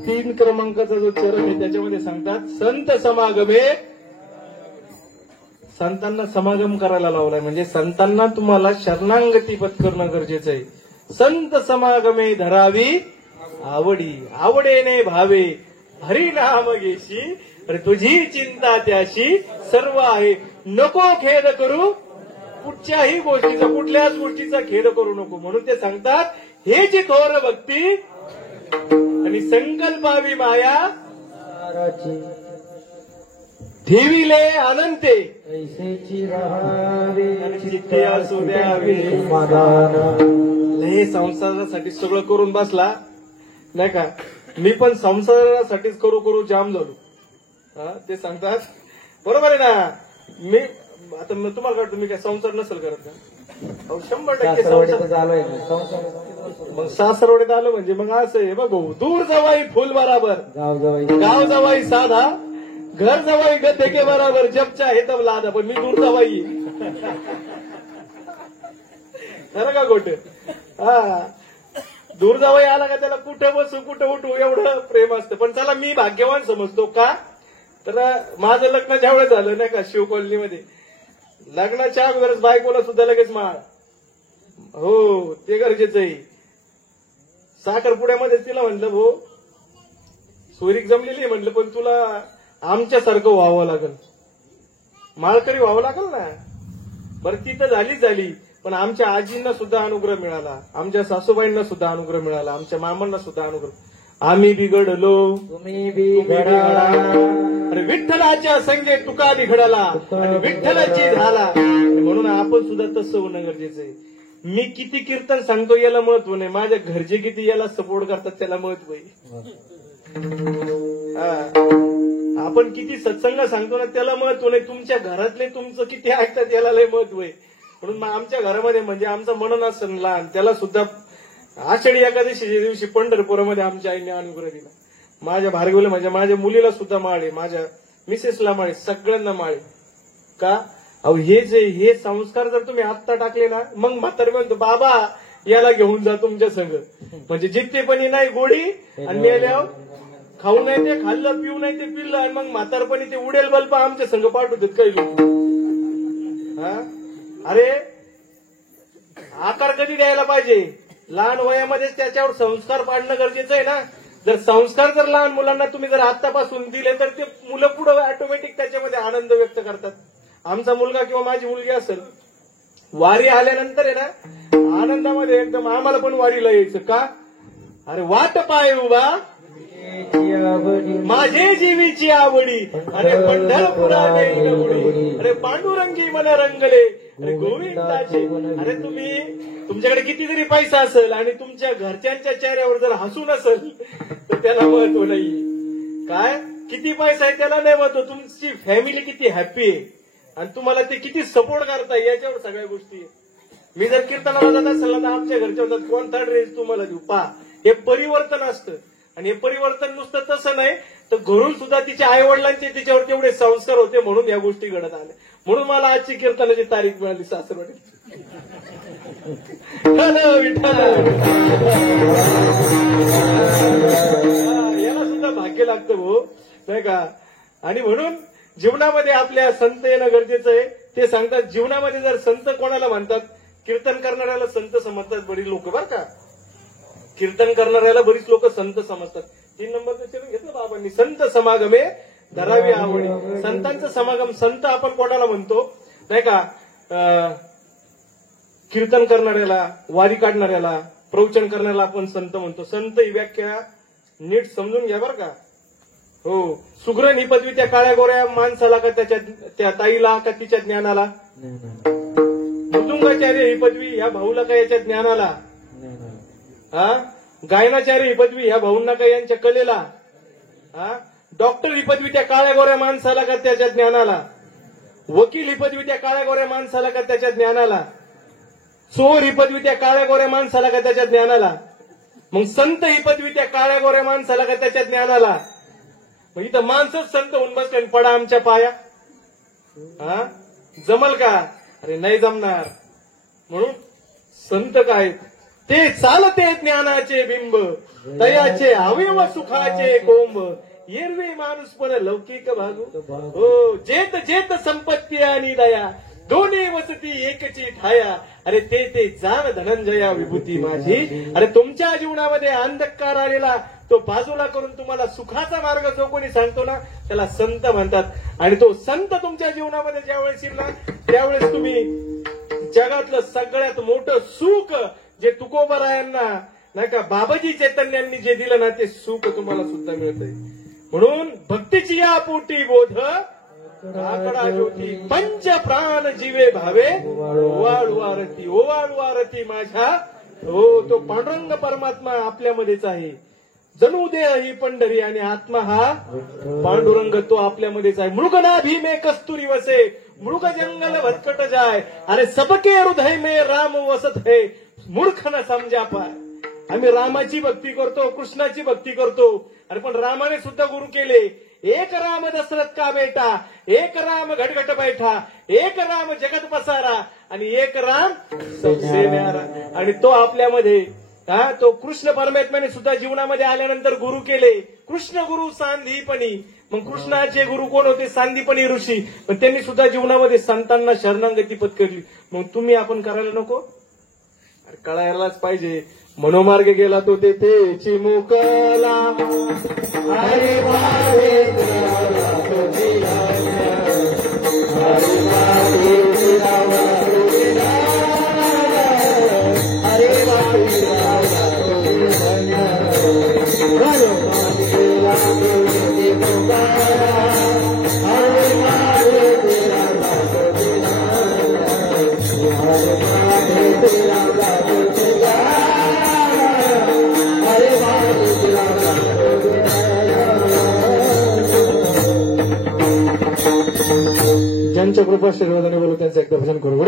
तीन क्रमांकाचा जो चरण आहे त्याच्यामध्ये सांगतात संत समागमे. संतांना समागम करायला लावलाय म्हणजे संतांना तुम्हाला शरणांगती पत्करणं गरजेचं आहे. संत समागमे धरावी आवडी, आवडेने भावे हरिनाम घेशी, अरे तुझी चिंता त्याशी सर्व आहे. नको खेद करू कुठच्याही गोष्टीचा, कुठल्याच गोष्टीचा खेद करू नको. म्हणून ते सांगतात हे जी थोर भक्ती आणि संकल्पावी माया ठेविले अनंते ऐसेची राहावी चित्ते असू द्यावी. हे संसारासाठी सगळं करून बसला नाही का. मी पण संसारासाठीच करू करू जाम झालो. ते सांगतात बरोबर आहे ना. मी आता तुम्हाला कळतं मी काय संसार नसेल करत का. 100% संसार झालोय. मग सासरवडीत आलं म्हणजे मग असं आहे बघ. दूर जवाई फुल बराबर, गाव जवाई साधा, घर जवाई गते के बराबर, जपचा हे तब लादा. पण मी दूर जवाई खरं का गोट. हा दूर जवाई आला का त्याला कुठं बसू कुठं उठू एवढं प्रेम असतं. पण चला मी भाग्यवान समजतो का तर माझं लग्न ज्यावेळेस झालं नाही का शिव कॉलनीमध्ये, लग्नाच्या अगोदरच बायकोला सुद्धा लगेच माळ. हो ते गरजेचं आहे. साखरपुड्यामध्ये तिला म्हणलं भाऊ सोयरीक जमलेली आहे म्हणलं पण तुला आमच्यासारखं व्हावं लागल, माळकरी व्हावं लागल ना. बरं ती तर झाली पण आमच्या आजींना सुद्धा अनुग्रह मिळाला, आमच्या सासूबाईंना सुद्धा अनुग्रह मिळाला, आमच्या मामांना सुद्धा अनुग्रह. आम्ही बिघडलो तुम्ही बिघडा. अरे विठ्ठलाच्या संगे तुका बिघडला आणि विठ्ठलाची झाला. म्हणून आपण सुद्धा तसं होणं गरजेचं आहे. मी किती कीर्तन सांगतो याला महत्व नाही, माझ्या घरचे किती याला सपोर्ट करतात त्याला महत्व आहे. आपण किती सत्संग सांगतो ना त्याला महत्व नाही, तुमच्या घरातले तुमचं किती ऐकतात याला लय महत्व आहे. म्हणून आमच्या घरामध्ये म्हणजे आमचा मनन सण लहान त्याला सुद्धा आषाढी एकादशीच्या दिवशी पंढरपुरामध्ये आमच्या आईने अनुग्रह दिला. माझ्या भार्गवला म्हणजे माझ्या मुलीला सुद्धा माळे, माझ्या मिसेसला माळे, सगळ्यांना माळे. का अहो हे संस्कार जर तुम्ही आत्ता टाकले ना मग म्हातारे म्हणतो बाबा याला घेऊन जा तुमच्या संग. म्हणजे जिद्दीपणी नाही गोडी आणि मेल्यावर खाऊ नाही ते खाल्लं, पिऊ नाही ते पिल्लं आणि मग म्हातारपणी ते उडेल बल्ब आमच्या संघ पाठवतात काही लोक. अरे आकार कधी द्यायला पाहिजे, लहान वयामध्येच त्याच्यावर संस्कार पाडणं गरजेचं आहे ना. जर संस्कार जर लहान मुलांना तुम्ही जर आतापासून दिले तर ते मुलं पुढे ऑटोमॅटिक त्याच्यामध्ये आनंद व्यक्त करतात. आमचा मुलगा किंवा माझी मुलगी असेल वारी आल्यानंतर आहे ना आनंदामध्ये एकदम आम्हाला पण वारीला यायचं का. अरे वाट पाय उभा माझे जीवीची आवडी, अरे पंढरपुराने उडी, अरे पांडुरंगी मन रंगले, अरे गोविंदाचे. अरे तुम्ही तुमच्याकडे किती जरी पैसा असेल आणि तुमच्या घरच्यांच्या चेहऱ्यावर जर हसू नसेल तर त्याला महत्व नाही. काय किती पैसा आहे त्याला नाही महत्व, तुमची फॅमिली किती हॅपी आहे आणि तुम्हाला ते किती सपोर्ट करताय याच्यावर सगळ्या गोष्टी. मी जर कीर्तनाला जात असेल तर आमच्या घरच्या होतात कोणता ड्रेस तुम्हाला देऊ पा, हे परिवर्तन असतं. आणि हे परिवर्तन नुसतं तसं नाही तर घरून सुद्धा तिच्या आई वडिलांचे तिच्यावर तेवढे संस्कार होते म्हणून या गोष्टी घडत आल्या. म्हणून मला आजची कीर्तनाची तारीख मिळाली सासरवाडीत. याला सुद्धा भाग्य लागतं भाऊ नाही का. आणि म्हणून जीवनामध्ये आपल्या संत येणं गरजेचं आहे. ते सांगतात जीवनामध्ये जर संत कोणाला म्हणतात, कीर्तन करणाऱ्याला संत समजतात बरीच लोक बरं का. कीर्तन करणाऱ्याला बरीच लोक संत समजतात. 3 नंबरचं चिन्ह घेतलं बाबांनी, संत समागमे धरावी आवडी. संतांचं समागम, संत आपण कोणाला म्हणतो नाही का, कीर्तन करणाऱ्याला, वारी काढणाऱ्याला, प्रवचन करण्याला आपण संत म्हणतो. संत ही व्याख्या नीट समजून घ्या बरं का. हो, सुग्रण ही पदवी त्या काळ्या गोऱ्या माणसाला का त्या ताईला का तिच्या ज्ञानाला, मृदुंगाचार्य ही पदवी ह्या भाऊला का याच्या ज्ञानाला, गायनाचार्य ही पदवी ह्या भाऊंना का यांच्या कलेला, डॉक्टर ही पदवी त्या काळ्या गोऱ्या माणसाला का त्याच्या ज्ञानाला, वकील ही पदवी त्या काळ्या गोऱ्या माणसाला का त्याच्या ज्ञानाला, चोर ही पदवी त्या काळ्या गोऱ्या माणसाला का त्याच्या ज्ञानाला, मग संत ही पदवी त्या काळ्या गोऱ्या माणसाला का त्याच्या ज्ञानाला. मग इथं माणसंच संत होऊन बसले पडा आमच्या पाया, जमल का? अरे नाही जमणार. म्हणून संत काय ते चालते ज्ञानाचे बिंब, तयाचे अवयव सुखाचे कोंब, एरवी माणूस पण लौकिक भागू. हो, जेत जेत संपत्ती आणि दया, दोन्ही वसती एकची ठाया. अरे ते जाण धनंजया विभूती माझी. अरे तुमच्या जीवनामध्ये अंधकार आलेला तो बाजूला करून तुम्हाला सुखाचा मार्ग जो कोणी सांगतो ना त्याला संत म्हणतात. आणि तो संत तुमच्या जीवनामध्ये ज्यावेळेस शिरला त्यावेळेस तुम्ही जगातलं सगळ्यात मोठं सुख जे तुकोबरायांना नाही का बाबाजी चैतन्यांनी जे दिलं ना ते सुख तुम्हाला सुद्धा मिळतंय. म्हणून भक्तीची या पोटी बोध आकडा ज्योती, पंच प्राण जीवे भावे, ओवाळू आरती ओवाळू आरती माझ्या. हो, तो पांडुरंग परमात्मा आपल्यामध्येच आहे. जणू देह ही पंढरी आणि आत्मा हा पांडुरंग तो आपल्यामध्येच आहे. मृगनाभी में कस्तुरी वसे, मृग जंगल भटकट जाय. अरे सबके हृदय में राम वसत है, मूर्ख न समजा पाय. आम्ही रामाची भक्ती करतो, कृष्णाची भक्ती करतो. अरे पण रामाने सुद्धा गुरु केले. एक राम दशरथ का बेटा, एक राम घटघट बैठा, एक राम जगत पसारा आणि एक राम सबसे न्यारा. आणि तो आपल्यामध्ये तो कृष्ण परमात्म्याने सुद्धा जीवनामध्ये आल्यानंतर गुरु केले. कृष्ण गुरु सांदीपणी. मग कृष्णाचे गुरु कोण होते? सांदीपणी ऋषी. पण त्यांनी सुद्धा जीवनामध्ये संतांना शरणागती पत्करली. मग तुम्ही आपण करायला नको? अरे कळायलाच पाहिजे. मनोमार्ग गेला तो तेथेची मुकला. हरे वारे ज्यांच्या कृपा आशीर्वादाने बोलू त्यांचं एकदा भजन करू.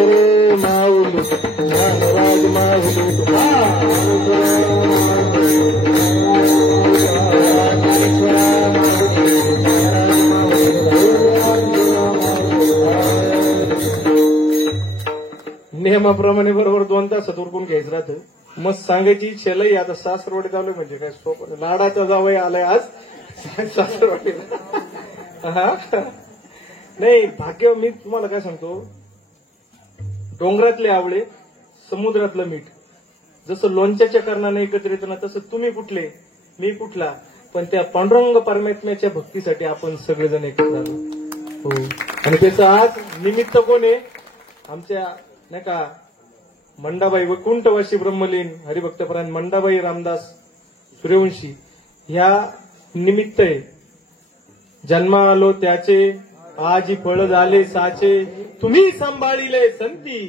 ज्ञानेश्वर माऊली ज्ञानराज माऊली नियमाप्रमाणे बरोबर 2 तासात उरकून घ्यायचं राहतं. मग सांगायची इच्छा लई. आता सासरवाडीत आलोय म्हणजे काय सोपं. लाडाचा जावई आलाय आज सासरवाडीला. हा नाही भाग्य. मी तुम्हाला काय सांगतो, डोंगरातले आवळे समुद्रातलं मीठ. जसं लोणच्याच्या कारणाने एकत्र येतं ना, तसं तुम्ही कुठले मी कुठला, पण त्या पांडुरंग परमात्म्याच्या भक्तीसाठी आपण सगळेजण एकत्र आलो. हो. आणि त्याचं आज निमित्त कोण आहे? आमच्या नाही का मंडाबाई वैकुंठवासी ब्रह्मलीन हरिभक्तपरायण मंडाबाई रामदास सूर्यवंशी ह्या निमित्त आहे. जन्मा आलो त्याचे आजी फळ झाले साचे, तुम्ही सांभाळिले संती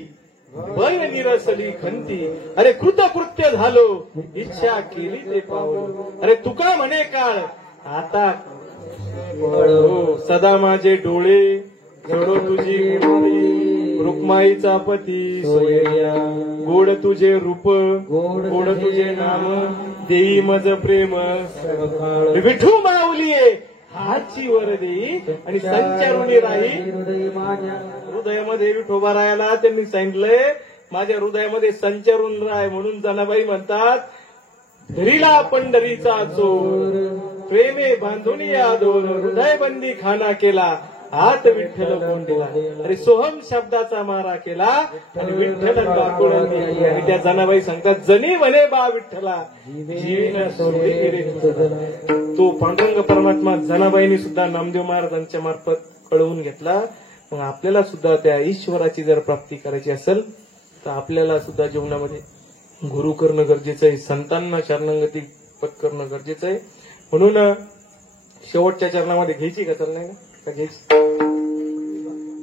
वय निरसली खंती. अरे कृतकृत्य झालो इच्छा केली ते पावलो. अरे तुका म्हणे काळ आता हो, सदा माझे डोळे जडो तुझी मूर्ती. रुक्माईचा पती सोयर्या गोड तुझे रूप गोड तुझे नाम देई मज प्रेम विठू माऊलीये हाची वर देई. आणि संचारुणी राही हृदयामध्ये विठोबा राहायला त्यांनी सांगितलंय माझ्या हृदयामध्ये संचारून राय. म्हणून जनाबाई म्हणतात धरीला पंढरीचा चोर प्रेमे बांधून या दोन हृदयबंदी खाना केला हात विठ्ठल कोण दिला. अरे सोहम शब्दाचा मारा केला आणि विठ्ठल काकुळून दिली. आणि त्या जनाबाई सांगतात जनी म्हणे बा विठ्ठला जीवन सोडली रे. तो पांडुरंग परमात्मा जनाबाईंनी सुद्धा नामदेव महाराजांच्या मार्फत कळवून घेतला. मग आपल्याला सुद्धा त्या ईश्वराची जर प्राप्ती करायची असेल तर आपल्याला सुद्धा जीवनामध्ये गुरु करणं गरजेचं आहे. संतांना शरणागती पत्करणं गरजेचं आहे. म्हणून शेवटच्या चरणामध्ये घ्यायची का? चाल नाही का घ्यायची?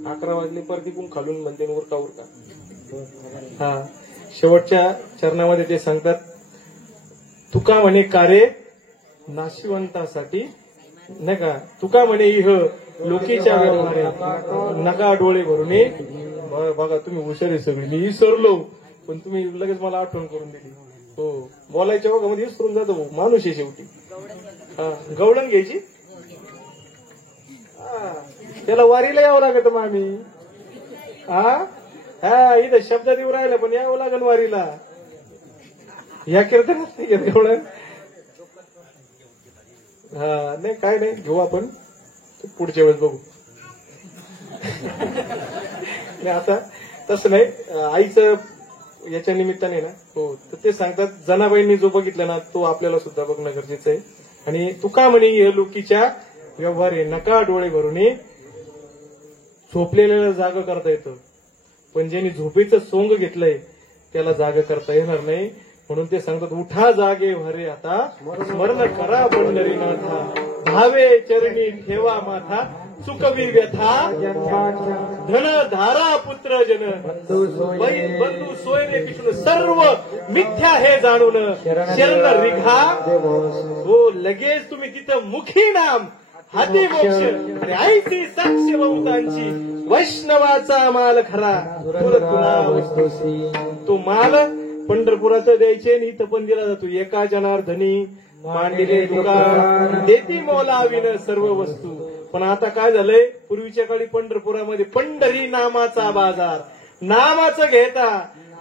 11 वाजले परत इकून खालून म्हणते उरका उरका. हा शेवटच्या चरणामध्ये ते सांगतात तुका म्हणे कार्य नाशिवंतासाठी नाही का. तुका म्हणे इह लोकीच्या व्यवहारे नका डोळे भरून. बघा तुम्ही हुशार आहे सगळी. मी विसरलो पण तुम्ही लगेच मला आठवण करून दिली. हो बोलायच्या वगैरे विसरून जातो माणूस आहे शेवटी. हा गवळण घ्यायची. त्याला वारीला यावं लागत मग आम्ही. हा इथं शब्दात येऊ राहिला पण यावं लागेल वारीला. या कीर्तनात नाही घेत गवळण. हा नाही काय नाही घेऊ आपण पुढच्या वेळेस बघू. नाही आता तसं नाही. आईचं याच्या निमित्ताने ना हो तर ते सांगतात जनाबाईंनी जो बघितला ना तो आपल्याला सुद्धा बघणं गरजेचं आहे. आणि तुका म्हणे हे लोकीच्या व्यवहारे नका डोळे भरून. झोपलेल्याला जाग करता येतं पण ज्यांनी झोपेचं सोंग घेतलंय त्याला जाग करता येणार नाही. म्हणून ते सांगतात उठा जागे भरे आता स्मरण करा पंढरीनाथा धावे चरणी ठेवा माथा चुकवी व्यथा धन धारा पुत्र जन बंधू सोयरे विष्णू सर्व मिथ्या हे जाणून शरण रिघा. हो लगेच तुम्ही तिथं मुखी नाम हाती मोक्ष आणि आईची साक्ष बहुतांची वैष्णवाचा माल खरा. तो माल पंढरपुरात द्यायचे आणि इथं पण दिला जातो. एका जनार्दनी मांडिले दुकान देती मोलाविन सर्व वस्तू. पण आता काय झालंय पूर्वीच्या काळी पंढरपुरामध्ये पंढरी नामाचा बाजार. नामाचं घेता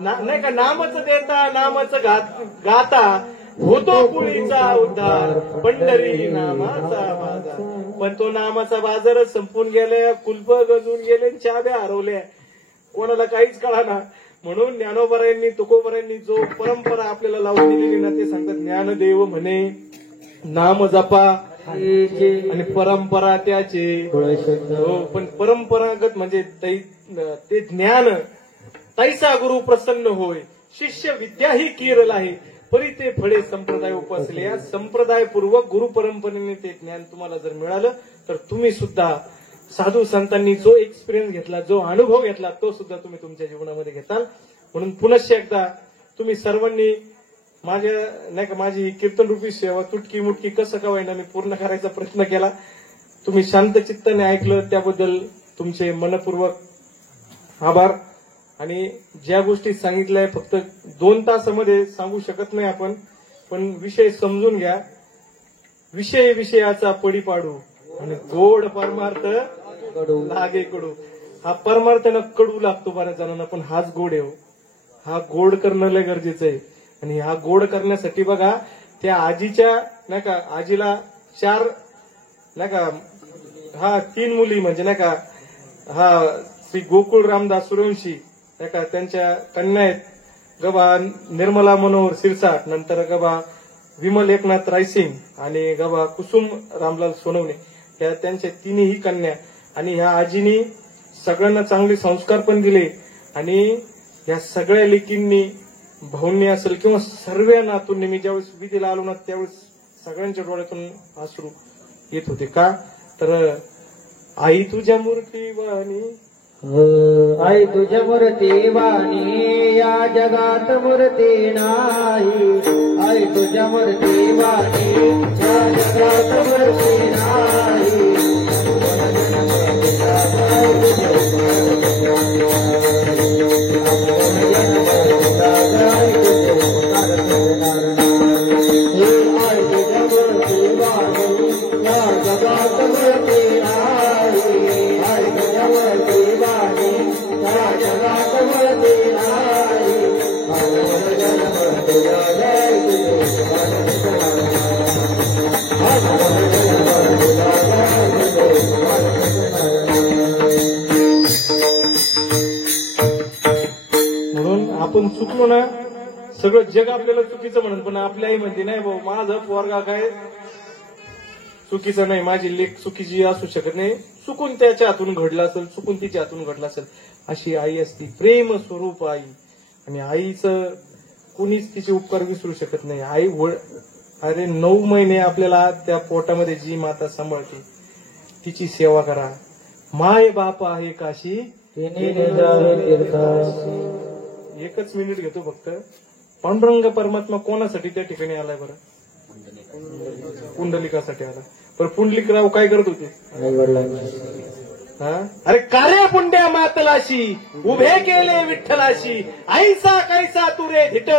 नाही का नामाचं देता नामाचं गाता होतो कुळीचा उद्धार पंढरी नामाचा बाजार. पण तो नामाचा बाजारच संपून गेलाय. कुलप गजून गेले चाब्या हरवल्या कोणाला काहीच कळाना. म्हणून ज्ञानोबरायांनी तुकोबरायांनी जो परंपरा आपल्याला लावून दिलेली ना ते सांगतात ज्ञानदेव म्हणे नाम जपा आणि परंपरा त्याचे. हो पण परंपरागत म्हणजे ते ज्ञान तैसा गुरु प्रसन्न होय शिष्य विद्या ही कीरल आहे परी ते फळे संप्रदाय उपसले. या संप्रदायपूर्वक गुरु परंपरेने ते ज्ञान तुम्हाला जर मिळालं तर तुम्ही सुद्धा साधू संतांनी जो एक्सपिरियन्स घेतला जो अनुभव घेतला तो सुद्धा तुम्ही तुमच्या जीवनामध्ये घेताल. म्हणून पुनश्च एकदा तुम्ही सर्वांनी माझ्या नाही का माझी ही कीर्तनरूपी सेवा तुटकी मुटकी कसं का होईना मी पूर्ण करायचा प्रयत्न केला. तुम्ही शांत चित्ताने ऐकलं त्याबद्दल तुमचे मनपूर्वक आभार. आणि ज्या गोष्टी सांगितल्या फक्त 2 तासामध्ये सांगू शकत नाही आपण, पण विषय समजून घ्या. विषय विषयाचा पडी पाडू आणि गोड परमार्थ कडू लागे कडू. हा परमार्थानं कडू लागतो बऱ्याच जणांना, पण हाच गोड आहे हो. हा गोड करणं लय गरजेचं आहे. आणि हा गोड करण्यासाठी बघा, त्या आजीच्या नाही का, आजीला 4 नाही का, 3 मुली म्हणजे नाही का, श्री गोकुळ रामदास सूर्यवंशी नाही का, त्यांच्या कन्या आहेत गबा निर्मला मनोहर सिरसाट, नंतर गबा विमल एकनाथ रायसिंग आणि गबा कुसुम रामलाल सोनवणे, ह्या त्यांच्या 3ही कन्या. आणि ह्या आजीनी सगळ्यांना चांगले संस्कार पण दिले. आणि ह्या सगळ्या लेकींनी, भाऊंनी असेल किंवा सर्व नातूंनी, मी ज्यावेळेस विधीला आलो ना त्यावेळेस सगळ्यांच्या डोळ्यातून अश्रू येत होते. का तर आई तुझ्या मूर्तीवाणी, आई तुझ्या मूर्ती वाणी या जगात मूर्ती नाही. आई तुझ्या मूर्ती वाणी या जगात मूर्ती नाही. म्हणून आपण चुकलो ना, सगळं जग आपल्याला चुकीचं म्हणत, पण आपली आई म्हणते नाही भाऊ माझं पोरगा काय चुकीचं नाही, माझी लेक चुकीची असू शकत नाही, चुकून त्याच्या हातून घडलं असेल, चुकून तिच्या हातून घडलं असेल. अशी आई असती, प्रेम स्वरूप आई. आणि आईचं कुणीच तिचे उपकार विसरू शकत नाही. आई अरे 9 महिने आपल्याला त्या पोटामध्ये जी माता सांभाळते तिची सेवा करा. माय बाप आहे काशी तिने निजावे तीर्थासी. 1 मिनिट घेतो फक्त. पांडुरंग परमात्मा कोणासाठी त्या ठिकाणी आलाय बरं? पुंडलिकासाठी आला. पण पुंडलिकराव काय करत होते? आई वडिलांची अरे कार्य पुंड्या मातलाशी उभे केले विठ्ठलाशी, ऐसा कैसा तुरे धिट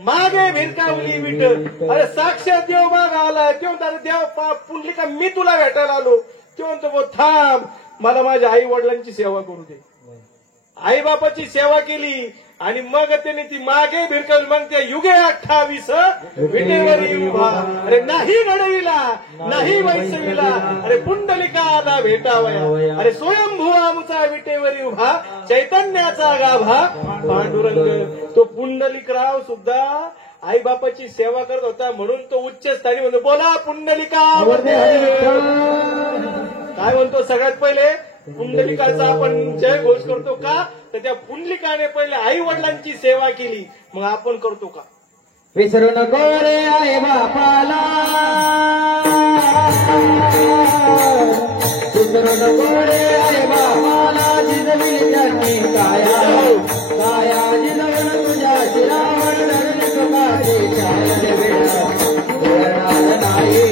मागे भिरकावली विट. अरे साक्षात देव माग आला. ते म्हणतात देव पुंडलिका मी तुला भेटायला आलो. ते म्हणतो थांब, मला माझ्या आई वडिलांची सेवा करू दे. आई बापाची सेवा केली आणि मग त्याने ती मागे भिरकावली. मग त्या युगे 28 विटेवरी उभा. अरे नाही घडविला नाही वैसविला, अरे पुंडलिकाला भेटावया. अरे स्वयंभू आमुचा विटेवरी उभा, चैतन्याचा गाभा पांडुरंग. तो पुंडलिकराव सुद्धा आई बापाची सेवा करत होता, म्हणून तो उच्च स्थानी म्हणतो बोला पुंडलिका. काय म्हणतो सगळ्यात पहिले पुंडलिकाचा आपण जय घोष करतो. का तर त्या पुंडलिकाने पहिले आई वडिलांची सेवा केली, मग आपण करतो का? विसरू नको रे आई बापाला, विसरू नको रे आई बापाला. जिजवी त्यांनी काया काया जिजवण तुझ्या शिरावण धरली सुखाची छाया वेळा वेळणार नाही.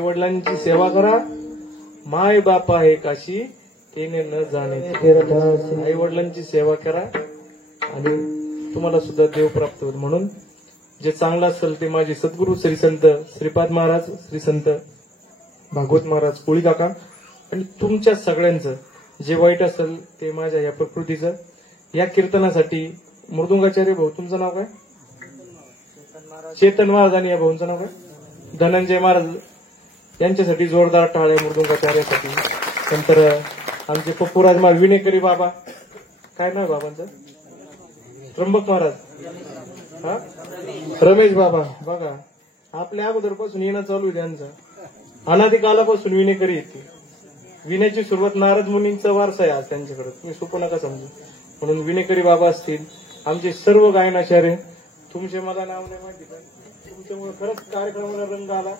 वडिलांची सेवा करा. माय बाप आहे काशी तेने न जाणे. आई वडिलांची सेवा करा आणि तुम्हाला सुद्धा देव प्राप्त होईल. म्हणून जे चांगलं असेल ते माझे सद्गुरू श्री संत श्रीपाद महाराज, श्री संत भागवत महाराज, कोळी काका आणि तुमच्या सगळ्यांचं जे वाईट असेल ते माझ्या या प्रकृतीचं. या कीर्तनासाठी मृदुंगाचार्य भाऊ, तुमचं नाव काय? चेतन महाराज. आणि या भाऊंचं नाव काय? धनंजय महाराज. यांच्यासाठी जोरदार टाळ्या मृदुंगाचार्यासाठी. नंतर आमचे पप्पूराज महाराज विनेकरी बाबा, काय नाव बाबांचं, त्र्यंबक महाराज, हा रमेश बाबा. बघा आपल्या अगोदरपासून येणं चालू आहे त्यांचं, अनादिकालापासून विनेकरी येते. विण्याची सुरुवात नारद मुनींचा वारसा आहे आज त्यांच्याकडे, तुम्ही सोपं नका समजू. म्हणून विनेकरी बाबा असतील, आमचे सर्व गायनाचार्य, तुमचे मला नाव नाही माहिती पण तुमच्यामुळे खरंच कार्यक्रमाला रंग आला.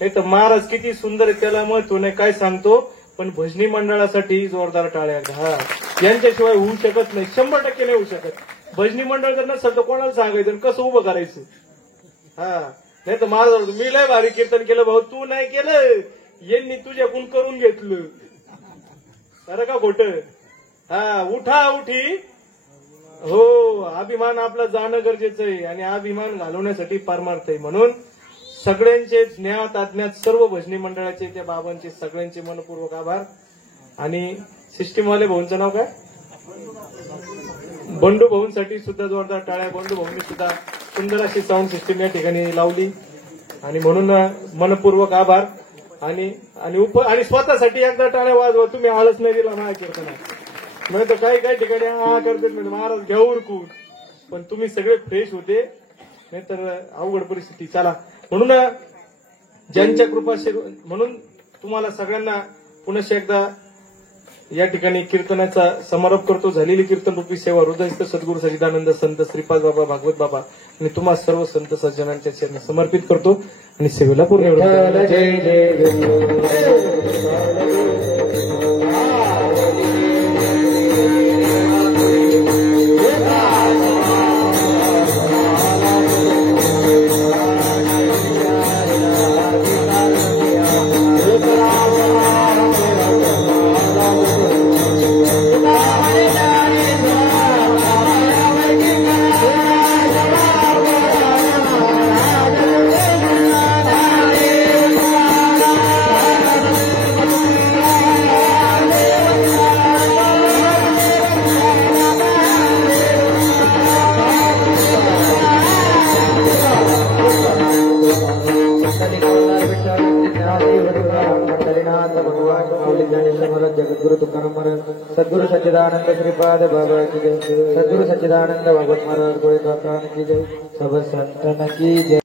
नाही तर महाराज किती सुंदर आहे त्याला महत्व नाही काय सांगतो, पण भजनी मंडळासाठी जोरदार टाळ्या. हा यांच्याशिवाय होऊ शकत नाही, 100% नाही होऊ शकत. भजनी मंडळ जर नसेल तर कोणाला सांगायचं आणि कसं उभं करायचं. हा नाही तर महाराज मी लय भारी कीर्तन केलं भाऊ, तू नाही केलं, यांनी तुझ्याकडून करून घेतलं, खरं का खोटं. हा उठा उठी, हो अभिमान आपला जाणं गरजेचं आहे आणि अभिमान घालवण्यासाठी पारमार्थ आहे. म्हणून सगळ्यांचे ज्ञात अज्ञात सर्व भजनी मंडळाचे, त्या बाबांचे सगळ्यांचे मनपूर्वक आभार. आणि सिस्टीमवाले भाऊंचं नाव काय, बंडू भाऊंसाठी सुद्धा जोरदार टाळ्या. बंडू भाऊंनी सुद्धा सुंदर अशी साऊंड सिस्टीम या ठिकाणी लावली आणि म्हणून मनपूर्वक आभार. आणि स्वतःसाठी एकदा टाळ्या वाजवा, तुम्ही आळस नाही दिला माझ्या कीर्तनात. नाही तर काही काही ठिकाणी हा करतात म्हणजे महाराज घ्या उरकून, पण तुम्ही सगळे फ्रेश होते, नाहीतर अवघड परिस्थिती. चला म्हणून ज्यांच्या कृपा म्हणून तुम्हाला सगळ्यांना पुनश्च एकदा या ठिकाणी कीर्तनाचा समारोप करतो. झालेली कीर्तन रूपी सेवा हृदयस्थ सद्गुरू सच्चिदानंद संत श्रीपाद बाबा भागवत बाबा आणि तुम्हा सर्व संत सज्जनांच्या चरणी समर्पित करतो आणि सेवेला पूर्ण जय जय जगद्गुरु तुकाराम महाराज, सद्गुरु सच्चिदानंद श्रीपाद बाबा की जय, सद्गुरु सच्चिदानंद भागवत महाराज गोळे काका की जय, सब संतन की जय.